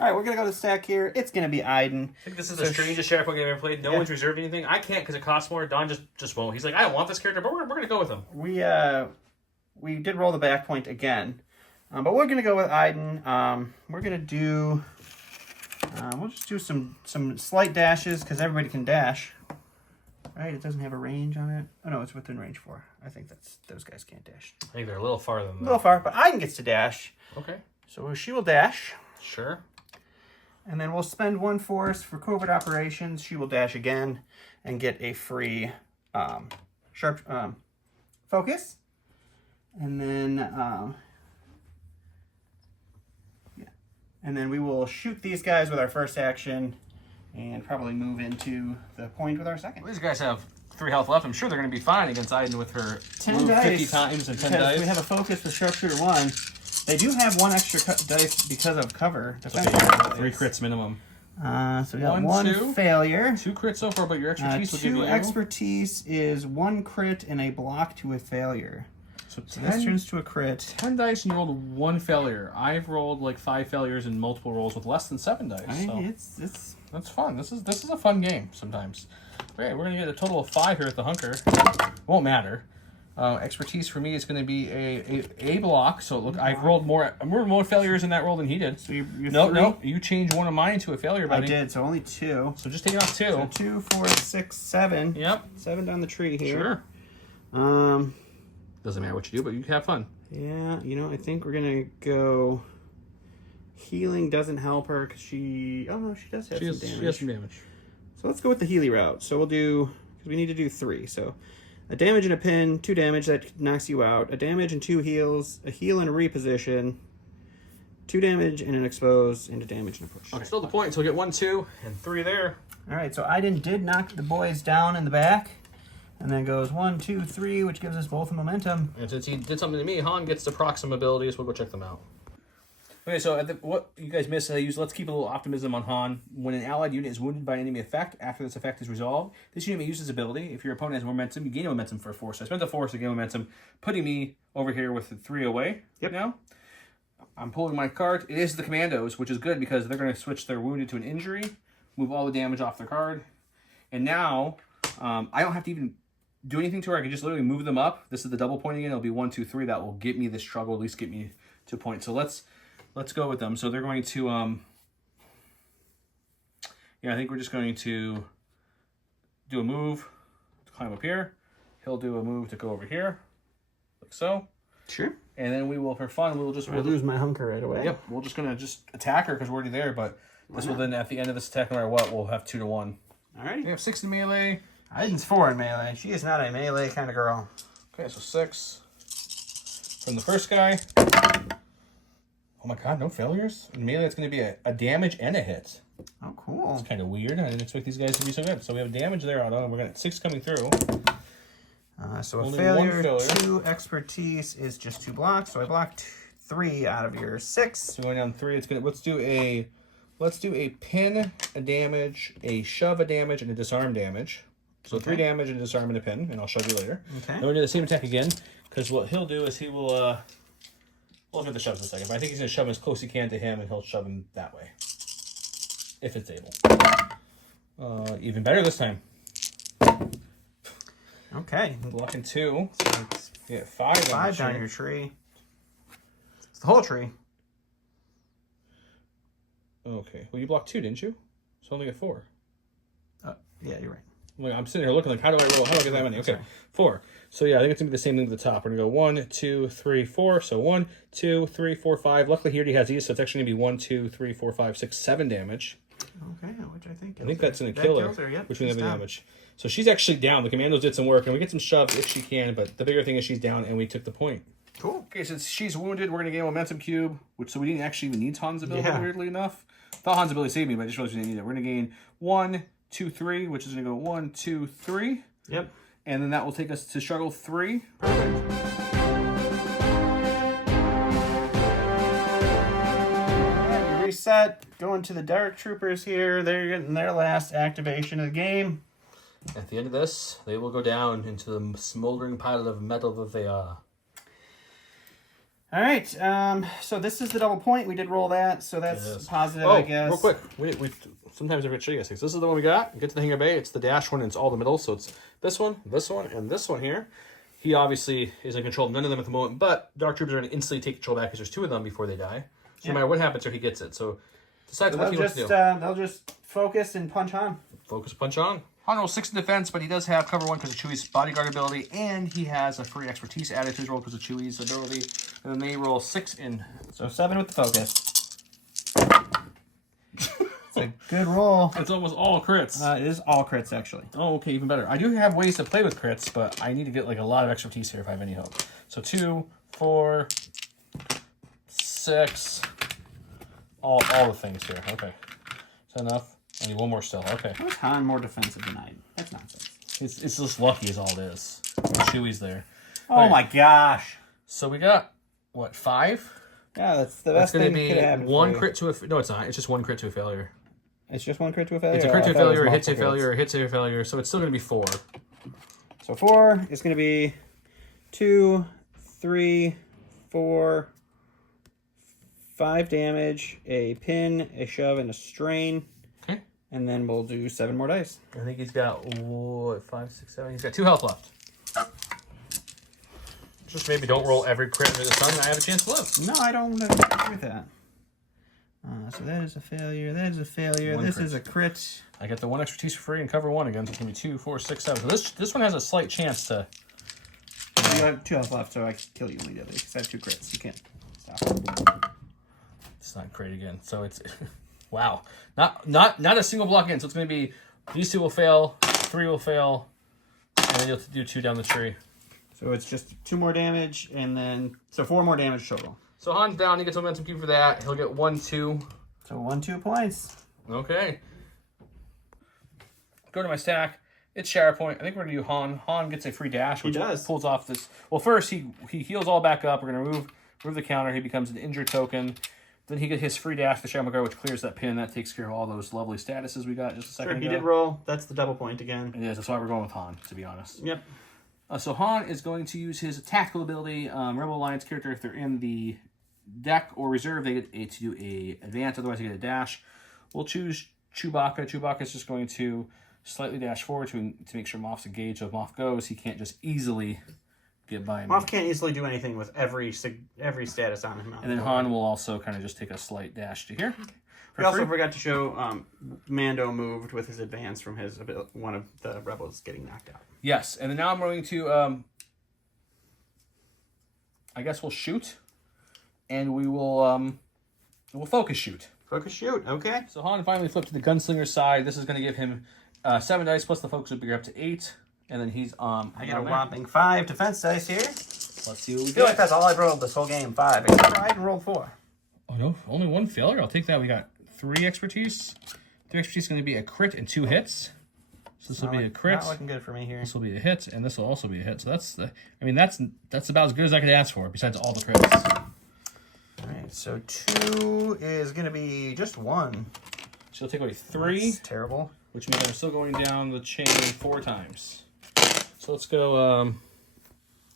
All right, we're going to go to the stack here. It's going to be Iden. I think this is the strangest Shatterpoint game I've ever played. No one's reserved anything. I can't because it costs more. Don just won't. He's like, I don't want this character, but we're going to go with him. We did roll the back point again. But we're going to go with Iden. We're going to do... we'll just do some slight dashes because everybody can dash. Right? It doesn't have a range on it. Oh, no, it's within range 4. I think those guys can't dash. I think they're a little farther than that. A little far, but Iden gets to dash. Okay. So she will dash. Sure. And then we'll spend 1 force for covert operations. She will dash again and get a free sharp focus. And then and then we will shoot these guys with our first action and probably move into the point with our second. Well, these guys have 3 health left. I'm sure they're going to be fine against Iden with her 10 dice 50 times and 10 dice. We have a focus with sharpshooter 1. They do have 1 extra dice because of cover. Okay, 3 crits minimum. So we got 1 failure. 2 crits so far, but your expertise will give you 2 expertise is 1 crit and a block to a failure. So This turns to a crit. 10 dice and you rolled 1 failure. I've rolled like 5 failures in multiple rolls with less than 7 dice. So It's that's fun. This is a fun game sometimes. Okay, we're gonna get a total of 5 here at the hunker. Won't matter. Expertise for me is going to be a block. So look, I've rolled more failures in that roll than he did. So you're no, you changed one of mine to a failure, buddy. I did, so only 2. So just take off 2. So 2, 4, 6, 7. Yep. 7 down the tree here. Sure. Doesn't matter what you do, but you can have fun. Yeah, I think we're gonna go. Healing doesn't help her because she. Oh no, she does have some damage. She has some damage. So let's go with the Healy route. So we'll do, because we need to do 3. So a damage and a pin, 2 damage that knocks you out. A damage and 2 heals, a heal and a reposition, 2 damage and an expose, and a damage and a push. Okay, still the point. So we'll get 1, 2, and 3 there. All right. So Iden did knock the boys down in the back, and then goes 1, 2, 3, which gives us both a momentum. And since he did something to me, Han gets the proxim abilities. We'll go check them out. Okay, so what you guys missed, I use let's keep a little optimism on Han. When an allied unit is wounded by an enemy effect, after this effect is resolved, this unit may use this ability. If your opponent has momentum, you gain momentum for a 4. So I spent the 4 to gain momentum, putting me over here with the 3 away. Yep. Now, I'm pulling my card. It is the commandos, which is good because they're going to switch their wounded to an injury, move all the damage off their card. And now, I don't have to even do anything to her. I can just literally move them up. This is the double point again. It'll be 1, 2, 3. That will get me the struggle, at least get me to a point. So let's go with them. So they're going to, I think we're just going to do a move to climb up here. He'll do a move to go over here, like so. Sure. And then we will, for fun, we'll lose my hunker right away. Yep, we're just going to attack her because we're already there, but this will then, at the end of this attack, no matter what, we'll have 2 to 1. All right. We have 6 in melee. Iden's 4 in melee. She is not a melee kind of girl. Okay, so 6 from the first guy. Oh my god, no failures? In melee, it's going to be a damage and a hit. Oh, cool. It's kind of weird. I didn't expect these guys to be so good. So we have damage there, Otto, and we're going to 6 coming through. So a Only failure, 1 failure. 2 expertise is just 2 blocks. So I blocked 3 out of your 6. So going down 3, it's going to, let's do a pin, a damage, a shove, a damage, and a disarm damage. So 3 damage and a disarm and a pin, and I'll shove you later. Okay. Then we'll do the same attack again, because what he'll do is he will, we'll look at the shoves in a second, but I think he's going to shove him as close as he can to him, and he'll shove him that way. If it's able. Even better this time. Okay. Blocking 2. So it's You get 5 5 down your tree. It's the whole tree. Okay. Well, you blocked 2, didn't you? So I only get 4. Yeah, you're right. Like, I'm sitting here looking like, how do I roll? How do I get that many? Okay, Sorry. 4. So yeah, I think it's gonna be the same thing at the top. We're gonna go 1, 2, 3, 4. So 1, 2, 3, 4, 5. Luckily he already has these, so it's actually gonna be 1, 2, 3, 4, 5, 6, 7 damage. Okay, which I think. I think that's gonna that kill her. kills her. Yep, Which means she's the down. damage. So she's actually down. The commandos did some work, and we get some shoves if she can. But the bigger thing is she's down, and we took the point. Cool. Okay, since she's wounded, we're gonna gain a momentum cube, so we didn't actually even need Han's ability. Yeah. Weirdly enough, thought Han's ability saved me, but I just realized we didn't need it. We're gonna gain 1, 2, 3, which is gonna go 1, 2, 3. Yep. And then that will take us to struggle 3. Perfect. Alright, we reset. Going to the Dark Troopers here. They're getting their last activation of the game. At the end of this, they will go down into the smoldering pile of metal that they are. All right. So this is the double point. We did roll that, so that's Yes. positive, Oh, I guess. real quick. We sometimes I forget to show you guys things. This is the one we got. Get to the hangar bay. It's the dash one, and it's all the middle. So it's this one, and this one here. He obviously is in control of none of them at the moment, but Dark Troopers are going to instantly take control back because there's 2 of them before they die. So no matter what happens, he gets it. So decide what he wants to do. They'll just focus and punch on. Focus punch on. Han rolls 6 in defense, but he does have cover 1 because of Chewie's bodyguard ability, and he has a free expertise added to his roll because of Chewie's ability. And then they roll 6 in. So 7 with the focus. It's a good roll. It's almost all crits. It is all crits, actually. Oh, okay, even better. I do have ways to play with crits, but I need to get like a lot of expertise here if I have any hope. So 2, 4, 6, all the things here. Okay, is that enough? I need 1 more still. Okay, How is Han more defensive than Iden? That's nonsense. it's just lucky is all it is. Chewie's there. Oh Okay. my gosh. So we got what 5? Yeah, that's the That's best going thing to that could be happen. 1 crit to a. No, it's not. It's just 1 crit to a failure. It's just 1 crit to a failure. It's a crit Oh, to I a thought it was failure, a hit to a multiple failure, a hit to a failure. So it's still going to be 4. crits. So 4 is going to be 2, 3, 4, 5 damage, a pin, a shove, and a strain. Okay. And then we'll do 7 more dice. I think he's got, what, 5, 6, 7? He's got 2 health left. Just maybe don't roll every crit under the sun and I have a chance to live. No, I don't agree with that. So that is a failure. That is a failure. This is a crit. I get the 1 expertise for free and cover 1 again. So it's going to be 2, 4, 6, 7. So this one has a slight chance to... You have 2 health left, so I can kill you immediately because I have 2 crits. You can't stop. It's not great again. So it's... wow. Not a single block in. So it's going to be... These 2 will fail. 3 will fail. And then you'll do 2 down the tree. So it's just 2 more damage, and then... So 4 more damage total. So Han's down. He gets a momentum cube for that. He'll get 1, 2. So 1, 2 points. Okay. Go to my stack. It's Shatterpoint. I think we're going to do Han. Han gets a free dash, which pulls off this. Well, first, he heals all back up. We're going to remove the counter. He becomes an injured token. Then he gets his free dash to Shatterpoint, which clears that pin. That takes care of all those lovely statuses we got just a second ago. He did roll. That's the double point again. It is. That's why we're going with Han, to be honest. Yep. So Han is going to use his tactical ability. Rebel Alliance character, if they're in the deck or reserve, they get to do a advance. Otherwise, they get a dash. We'll choose Chewbacca. Chewbacca is just going to slightly dash forward to make sure Moff's engaged. So if Moff goes, he can't just easily get by me. Moff can't easily do anything with every status on him. And then Han will also kind of just take a slight dash to here. We also forgot to show Mando moved with his advance from one of the rebels getting knocked out. Yes, and then now I'm going to, I guess we'll shoot, and we'll focus shoot. Focus shoot, okay. So Han finally flipped to the gunslinger side. This is going to give him 7 dice, plus the focus would be up to 8, and then he's I got a whopping 5 defense dice here. Let's see what we I feel get. like that's all I've rolled this whole game, 5, except for I rolled 4. Oh no, only 1 failure? I'll take that. We got 3 expertise. 3 expertise is going to be a crit and 2 hits. So this will be a crit. Not looking good for me here. This will be a hit, and this will also be a hit. So that's that's about as good as I could ask for, besides all the crits. All right, so 2 is going to be just 1. She'll take away 3. That's terrible. Which means I'm still going down the chain 4 times. So let's go.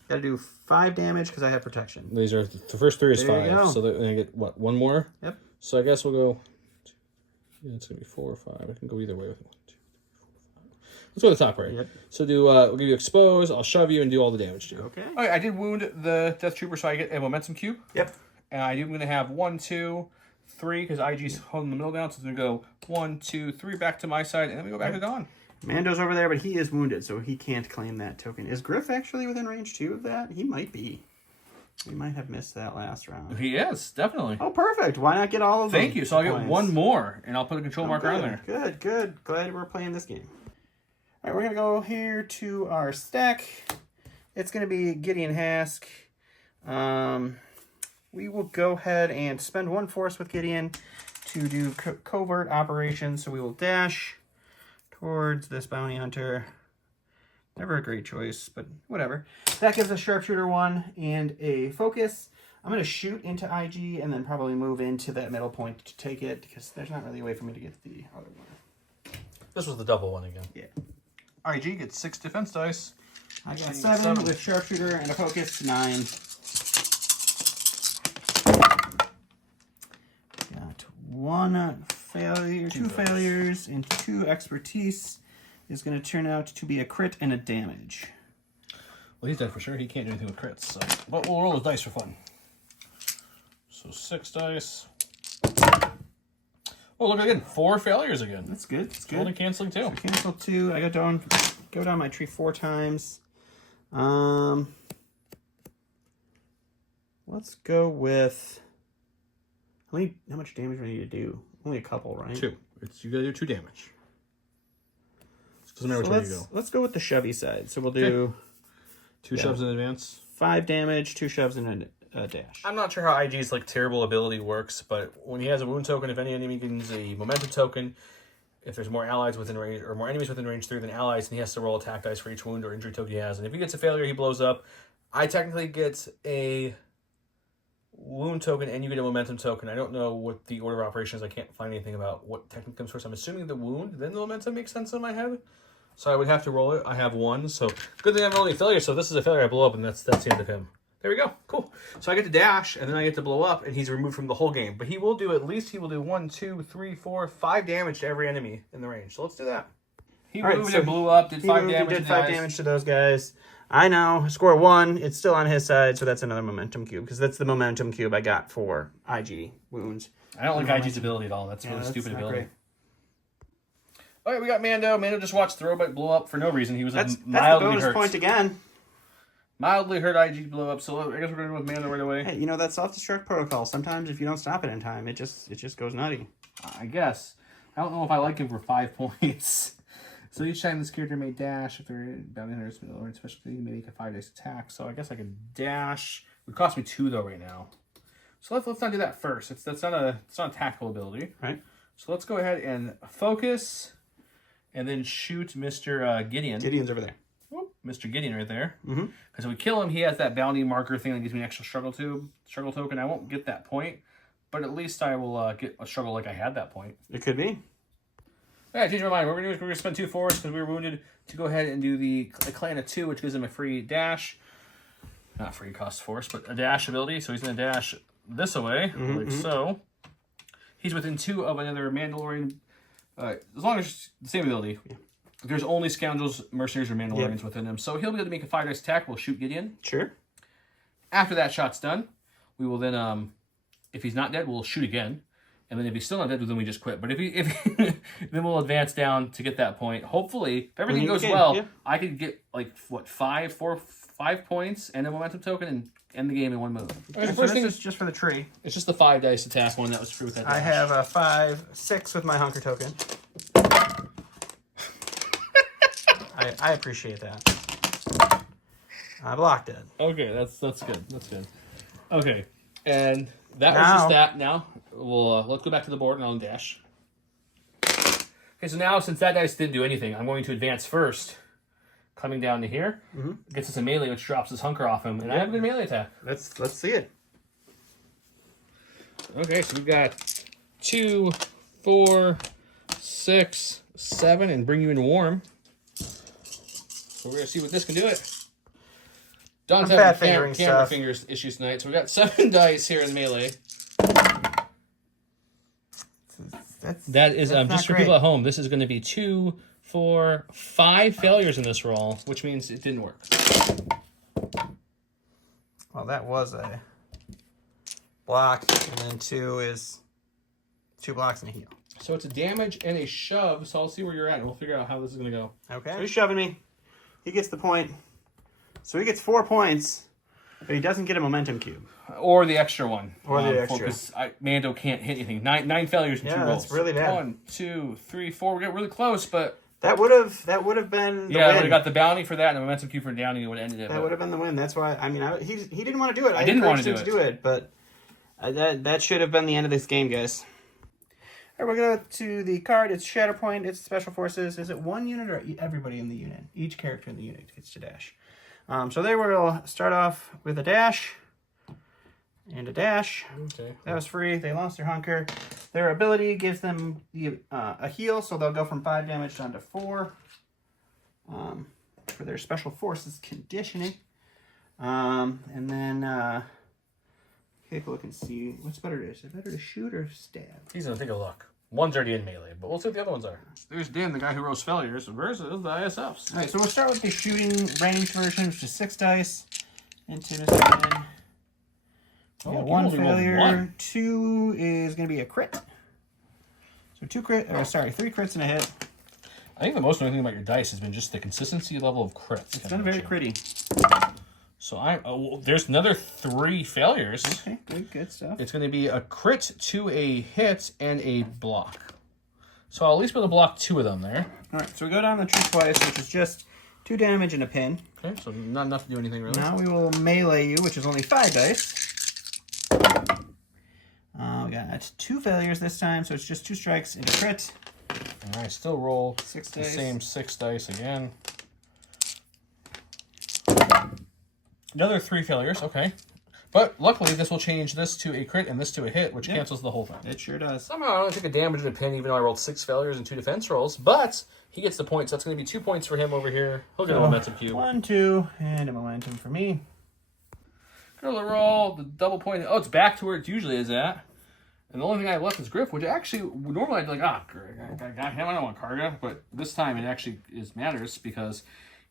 Got to do 5 damage because I have protection. These are the first 3 is There you 5. go. So then I get what, 1 more? Yep. So I guess we'll go. Yeah, it's gonna be 4 or 5. I can go either way with 1, 2, 3, 4, 5. Let's go to the top right. Yep. So we'll give you expose. I'll shove you and do all the damage to you. Okay. Okay, I did wound the Death Trooper, so I get a momentum cube. Yep. And I'm going to have 1, 2, 3 because IG's holding the middle down. So it's going to go 1, 2, 3 back to my side, and then we go back to Dawn. Mando's over there, but he is wounded, so he can't claim that token. Is Griff actually within range 2 of that? He might be. We might have missed that last round. He is, definitely. Oh, perfect. Why not get all of them? Thank you. So I'll get 1 more, and I'll put a control marker on there. Good, good. Glad we're playing this game. All right, we're going to go here to our stack. It's going to be Gideon Hask. We will go ahead and spend 1 force with Gideon to do covert operations. So we will dash towards this bounty hunter. Never a great choice, but whatever. That gives us sharpshooter 1 and a focus. I'm going to shoot into IG and then probably move into that middle point to take it because there's not really a way for me to get the other one. This was the double one again. Yeah. IG gets 6 defense dice. I got 7 with sharpshooter and a focus, 9. Got 1 failure, 2 failures, and 2 expertise. Is going to turn out to be a crit and a damage. Well, he's dead for sure. He can't do anything with crits. So. But we'll roll his dice for fun. So 6 dice. Oh, look again. 4 failures again. That's good. That's good. Only canceling 2. So cancel 2. I go down my tree 4 times. Let's go with how much damage do I need to do? Only a couple, right? 2. You gotta do 2 damage. Doesn't matter which way you go. Let's go with the shovey side. So we'll do 2 shoves in advance. 5 damage, 2 shoves, and a dash. I'm not sure how IG's terrible ability works, but when he has a wound token, if any enemy gains a momentum token, if there's more allies within range or more enemies within range 3 than allies, and he has to roll attack dice for each wound or injury token he has. And if he gets a failure, he blows up. I technically get a wound token and you get a momentum token. I don't know what the order of operations is. I can't find anything about what technically comes first. I'm assuming the wound, then the momentum makes sense in my head. So I would have to roll it. I have 1, so good thing I'm rolling a failure. So if this is a failure, I blow up, and that's the end of him. There we go. Cool. So I get to dash, and then I get to blow up, and he's removed from the whole game. But he will do 1, 2, 3, 4, 5 damage to every enemy in the range. So let's do that. He moved and blew up, did 5 damage. Did 5 damage to those guys. I know. Score 1. It's still on his side, so that's another momentum cube, because that's the momentum cube I got for IG wounds. I don't like IG's ability at all. That's a really stupid ability. Great. All right, we got Mando. Mando just watched Throwback blow up for no reason. He was that's mildly the bonus hurt. Point again. Mildly hurt IG blow up, so I guess we're going to go with Mando right away. Hey, you know, that self-destruct protocol. Sometimes if you don't stop it in time, it just goes nutty. I guess. I don't know if I like him for 5 points. So each time this character may dash, if they're bound in or specialty, you may make a 5-dice attack. So I guess I could dash. It would cost me 2 though right now. So let's not do that first. It's not a tactical ability. Right. So let's go ahead and focus, and then shoot Mr. Gideon. Gideon's over there. Mr. Gideon right there. Because if we kill him, he has that bounty marker thing that gives me an extra struggle token. I won't get that point, but at least I will get a struggle like I had that point. It could be. Yeah, change my mind. We're going to spend 2 force because we were wounded to go ahead and do the clan of 2, which gives him a free dash. Not free cost force, but a dash ability. So he's going to dash this away, like so. He's within 2 of another Mandalorian. As long as it's the same ability. Yeah. There's only scoundrels, mercenaries, or Mandalorians within him. So he'll be able to make a 5-dice attack. We'll shoot Gideon. Sure. After that shot's done, we will then, if he's not dead, we'll shoot again. And then if he's still not dead, then we just quit. But if then we'll advance down to get that point. Hopefully, if everything goes well, I could get like 5 points and a momentum token and end the game in 1 move. Okay, the first thing is just for the tree. It's just the 5-dice attack one that was free with that dash. I have a 5-6 with my hunker token. I appreciate that. I blocked it. Okay, that's good. That's good. Okay, and that was just that. Now we'll let's go back to the board and I'll dash. Okay, so now since that dice didn't do anything, I'm going to advance first, coming down to here. Gets us a melee, which drops his hunker off him, and I have a good melee attack. Let's see it. Okay, so we've got 2, 4, 6, 7, and bring you in warm. So we're gonna see what this can do it. Don's having camera fingers issues tonight, so we got 7 dice here in melee. That is just for people at home. This is going to be 2, 4, 5 failures in this roll, which means it didn't work. Well, that was a block, and then 2 is 2 blocks and a heal. So it's a damage and a shove. So I'll see where you're at, and we'll figure out how this is going to go. Okay. So he's shoving me. He gets the point. So he gets 4 points, but he doesn't get a momentum cube. Or the extra one. Or the extra. Because Mando can't hit anything. 9 failures in 2 rolls. That's really bad. 1, 2, 3, 4. We got really close, but that would have been the win. I would have got the bounty for that and the momentum cube for downing. It would have ended it. That would have been the win. That's why. I mean, he didn't want to do it. I didn't want to do it, but that should have been the end of this game, guys. All right, we're going to go to the card. It's Shatterpoint. It's Special Forces. Is it 1 unit or everybody in the unit? Each character in the unit gets to dash. So they will start off with a dash and a dash. Okay. That was free. They lost their hunker. Their ability gives them a heal, so they'll go from 5 damage down to 4 for their Special Forces conditioning. And then take a look and see what's better. Is it better to shoot or stab? He's going to take a look. One's already in melee, but we'll see what the other ones are. There's Dan, the guy who rolls failures, versus the ISFs. All right, so we'll start with the shooting range version, which is 6 dice. Into this one. We got 1 failure. 2 is going to be a crit. So 3 crits and a hit. I think the most annoying thing about your dice has been just the consistency level of crits. It's been very critty. So there's another 3 failures. Okay, good stuff. It's going to be a crit to a hit and a block. So I'll at least be able to block 2 of them there. All right, so we go down the tree twice, which is just 2 damage and a pin. Okay, so not enough to do anything really. Now we will melee you, which is only 5 dice. We got 2 failures this time, so it's just 2 strikes and a crit. And I still roll 6 the dice. same 6 dice again. Another 3 failures, okay. But luckily, this will change this to a crit and this to a hit, which cancels the whole thing. It sure does. Somehow I only took a damage and a pin, even though I rolled 6 failures and 2 defense rolls. But he gets the point, so that's going to be 2 points for him over here. He'll get a momentum cube. 1, 2, and a momentum for me. Go to the roll, the double point. Oh, it's back to where it usually is at. And the only thing I left is Griff, which actually, normally I'd be like, I got him, I don't want Karga. But this time it actually matters because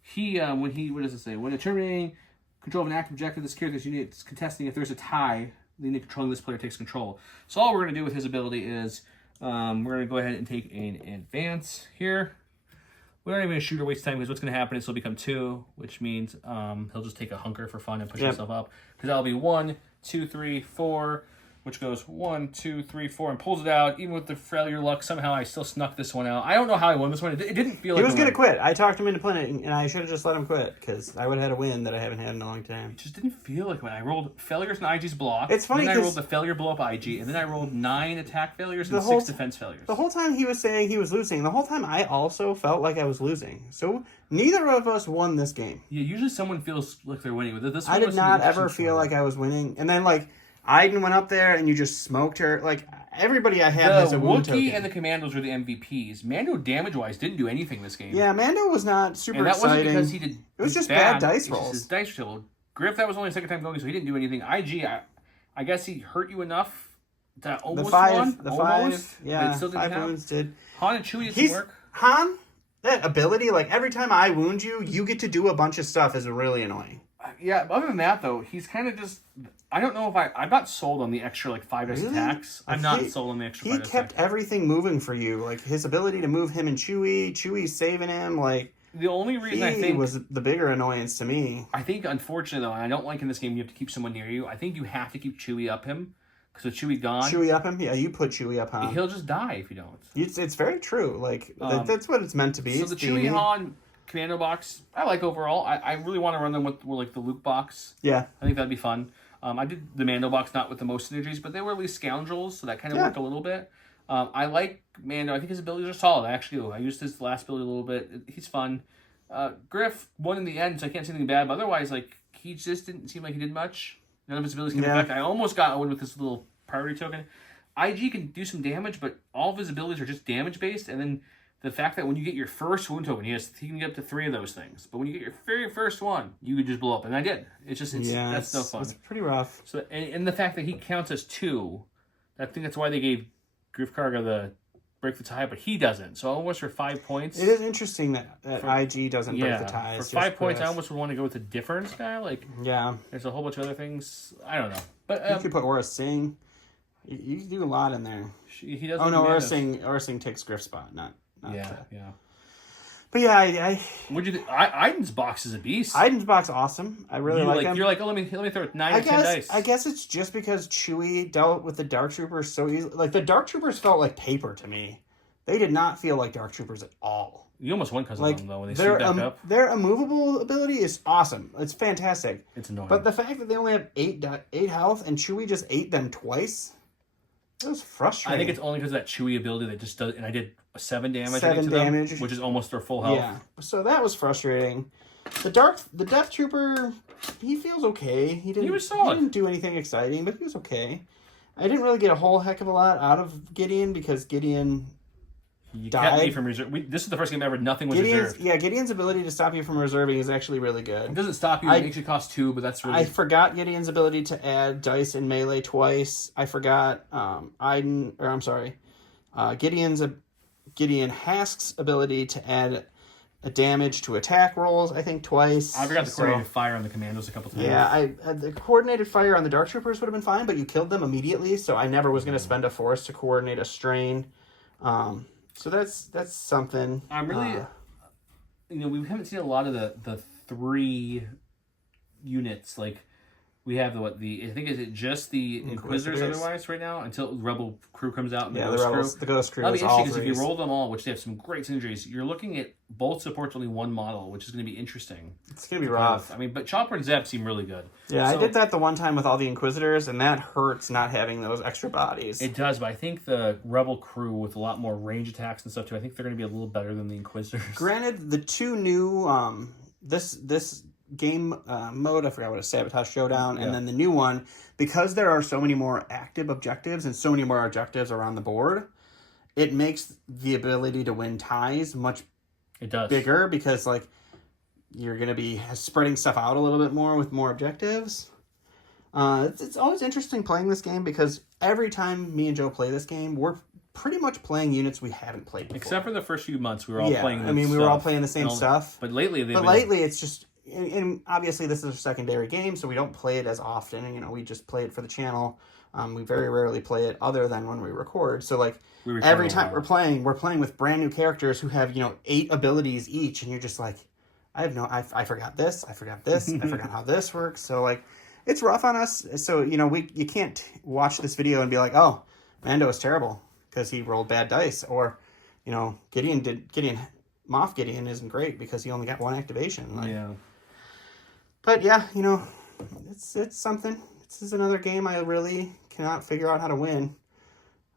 he, what does it say? When determining control of an active objective, this character's unit is contesting. If there's a tie, the unit controlling this player takes control. So all we're going to do with his ability is we're going to go ahead and take an advance here. We're not even going to shoot or waste time because what's going to happen is he'll become 2, which means he'll just take a hunker for fun and push himself up. Because that'll be 1, 2, 3, 4, which goes 1, 2, 3, 4, and pulls it out. Even with the failure luck, somehow I still snuck this one out. I don't know how I won this one. It didn't feel like he was going to quit. I talked him into playing, and I should have just let him quit because I would have had a win that I haven't had in a long time. It just didn't feel like when I rolled failures and IG's block. It's funny then I rolled the failure blow up IG, and then I rolled 9 attack failures and 6 defense failures. The whole time he was saying he was losing, the whole time I also felt like I was losing. So neither of us won this game. Yeah, usually someone feels like they're winning. But this one I did not ever feel like I was winning. And then, like, Iden went up there and you just smoked her. Like, everybody I have has a wound token. The Wookiee and the Commandos were the MVPs. Mando, damage-wise, didn't do anything this game. Yeah, Mando was not super exciting. And that wasn't because he did It was just bad dice rolls. rolls. His dice roll. Griff, that was only his second time going, so he didn't do anything. IG, I guess he hurt you enough to almost won. The almost, 5, yeah, still 5 wounds did. Han and Chewie did some work. Han, that ability, like, every time I wound you, you get to do a bunch of stuff is really annoying. Yeah, other than that, though, he's kind of just... I don't know if I'm not sold on the extra, like, 5 dice attacks. I'm not sold on the extra 5 dice attacks. He kept everything moving for you. Like, his ability to move him and Chewie's saving him, like... The only reason I think... was the bigger annoyance to me. I think, unfortunately, though, and I don't like in this game you have to keep someone near you. I think you have to keep Chewie up him. Because with Chewie gone... Chewie up him? Yeah, you put Chewie up Han. He'll just die if you don't. It's very true. Like, that's what it's meant to be. So the Chewie Han Commando box, I like overall. I really want to run them with like the Luke box. Yeah. I think that'd be fun. I did the Mando box not with the most synergies, but they were at least scoundrels, so that kind of worked a little bit. I like Mando. I think his abilities are solid. I used his last ability a little bit. He's fun. Griff won in the end, so I can't say anything bad. But otherwise, like, he just didn't seem like he did much. None of his abilities came back. I almost got a win with this little priority token. IG can do some damage, but all of his abilities are just damage based, and then the fact that when you get your first wound token, he can get up to 3 of those things. But when you get your very first one, you could just blow up. And I did. That's no fun. It's pretty rough. So and the fact that he counts as 2, I think that's why they gave Griff Karga the break the tie, but he doesn't. So almost for 5 points. It is interesting that IG doesn't break the ties. For 5 points, I almost would want to go with a different guy. Like, there's a whole bunch of other things. I don't know. But you could put Aura Singh. You can do a lot in there. He does. Oh no, Aura Singh takes Griff's spot, not yeah. But yeah, what'd you think? Iden's box is a beast. Iden's box awesome. I really like him. You're like, oh, let me throw 9 or 10 dice. I guess it's just because Chewie dealt with the Dark Troopers so easily. Like, the Dark Troopers felt like paper to me. They did not feel like Dark Troopers at all. You almost won because of them, though, when they suit back up. Their immovable ability is awesome. It's fantastic. It's annoying. But the fact that they only have 8 health and Chewie just ate them twice, it was frustrating. I think it's only because of that Chewie ability that just does... And I did 7 damage to them, which is almost their full health. Yeah, so that was frustrating. The Death Trooper, he feels okay. He was solid. He didn't do anything exciting, but he was okay. I didn't really get a whole heck of a lot out of Gideon because Gideon died. Me from reserve. This is the first game ever. Nothing was reserved. Yeah, Gideon's ability to stop you from reserving is actually really good. It doesn't stop you. It makes you cost 2, but that's really... I forgot Gideon's ability to add dice in melee twice. I forgot Gideon Hask's ability to add a damage to attack rolls, I think, twice. I forgot the coordinated fire on the Commandos a couple times. Yeah, the coordinated fire on the Dark Troopers would have been fine, but you killed them immediately, so I never was going to spend a force to coordinate a strain. So that's something. I'm really... we haven't seen a lot of the 3 units, like... We have I think is it just the Inquisitors otherwise right now until Rebel crew comes out and the Ghost crew. That'll be interesting because if you roll them all, which they have some great synergies, you're looking at both supports only 1 model, which is going to be interesting. It's going to be rough. I mean, but Chopper and Zeb seem really good. Yeah, I did that the one time with all the Inquisitors, and that hurts not having those extra bodies. It does, but I think the Rebel crew with a lot more range attacks and stuff too, I think they're going to be a little better than the Inquisitors. Granted, the 2 new this game mode, I forgot what it is, Sabotage Showdown, and then the new one, because there are so many more active objectives and so many more objectives around the board, it makes the ability to win ties much bigger because, like, you're going to be spreading stuff out a little bit more with more objectives. It's always interesting playing this game because every time me and Joe play this game, we're pretty much playing units we haven't played before. Except for the first few months, we were all playing the we were all playing the same stuff. But lately, it's just... And obviously, this is a secondary game, so we don't play it as often. You know, we just play it for the channel. We very rarely play it other than when we record. So, like, every time we're playing with brand new characters who have, 8 abilities each, and you're just like, I forgot this, I forgot this, I forgot how this works. So, like, it's rough on us. So, you can't watch this video and be like, oh, Mando is terrible because he rolled bad dice. Or, Moff Gideon isn't great because he only got 1 activation. Like, yeah. But yeah, it's something. This is another game I really cannot figure out how to win.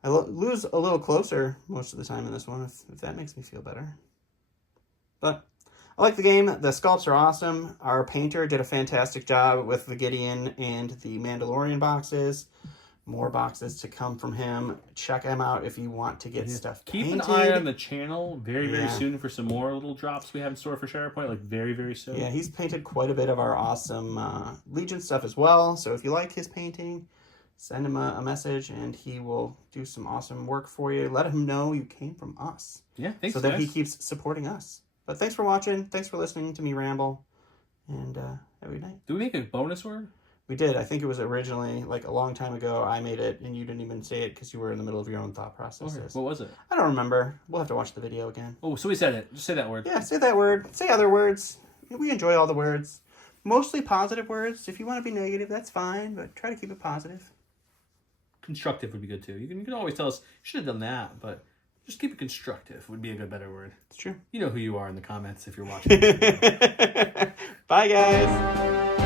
I lose a little closer most of the time in this one, if that makes me feel better. But I like the game. The sculpts are awesome. Our painter did a fantastic job with the Gideon and the Mandalorian boxes. More boxes to come from him. Check him out if you want to get stuff painted. Keep an eye on the channel very soon for some more little drops we have in store for Shatterpoint, like very, very soon. Yeah, he's painted quite a bit of our awesome Legion stuff as well. So if you like his painting, send him a message and he will do some awesome work for you. Let him know you came from us. Yeah, thanks, so that he keeps supporting us. But thanks for watching. Thanks for listening to me ramble. And have a good night. Do we make a bonus word? We did. I think it was originally, like, a long time ago, I made it, and you didn't even say it because you were in the middle of your own thought processes. Okay. What was it? I don't remember. We'll have to watch the video again. Oh, so we said it. Just say that word. Yeah, say that word. Say other words. We enjoy all the words. Mostly positive words. If you want to be negative, that's fine, but try to keep it positive. Constructive would be good, too. You can always tell us, you should have done that, but just keep it constructive would be a better word. It's true. You know who you are in the comments if you're watching. Bye, guys.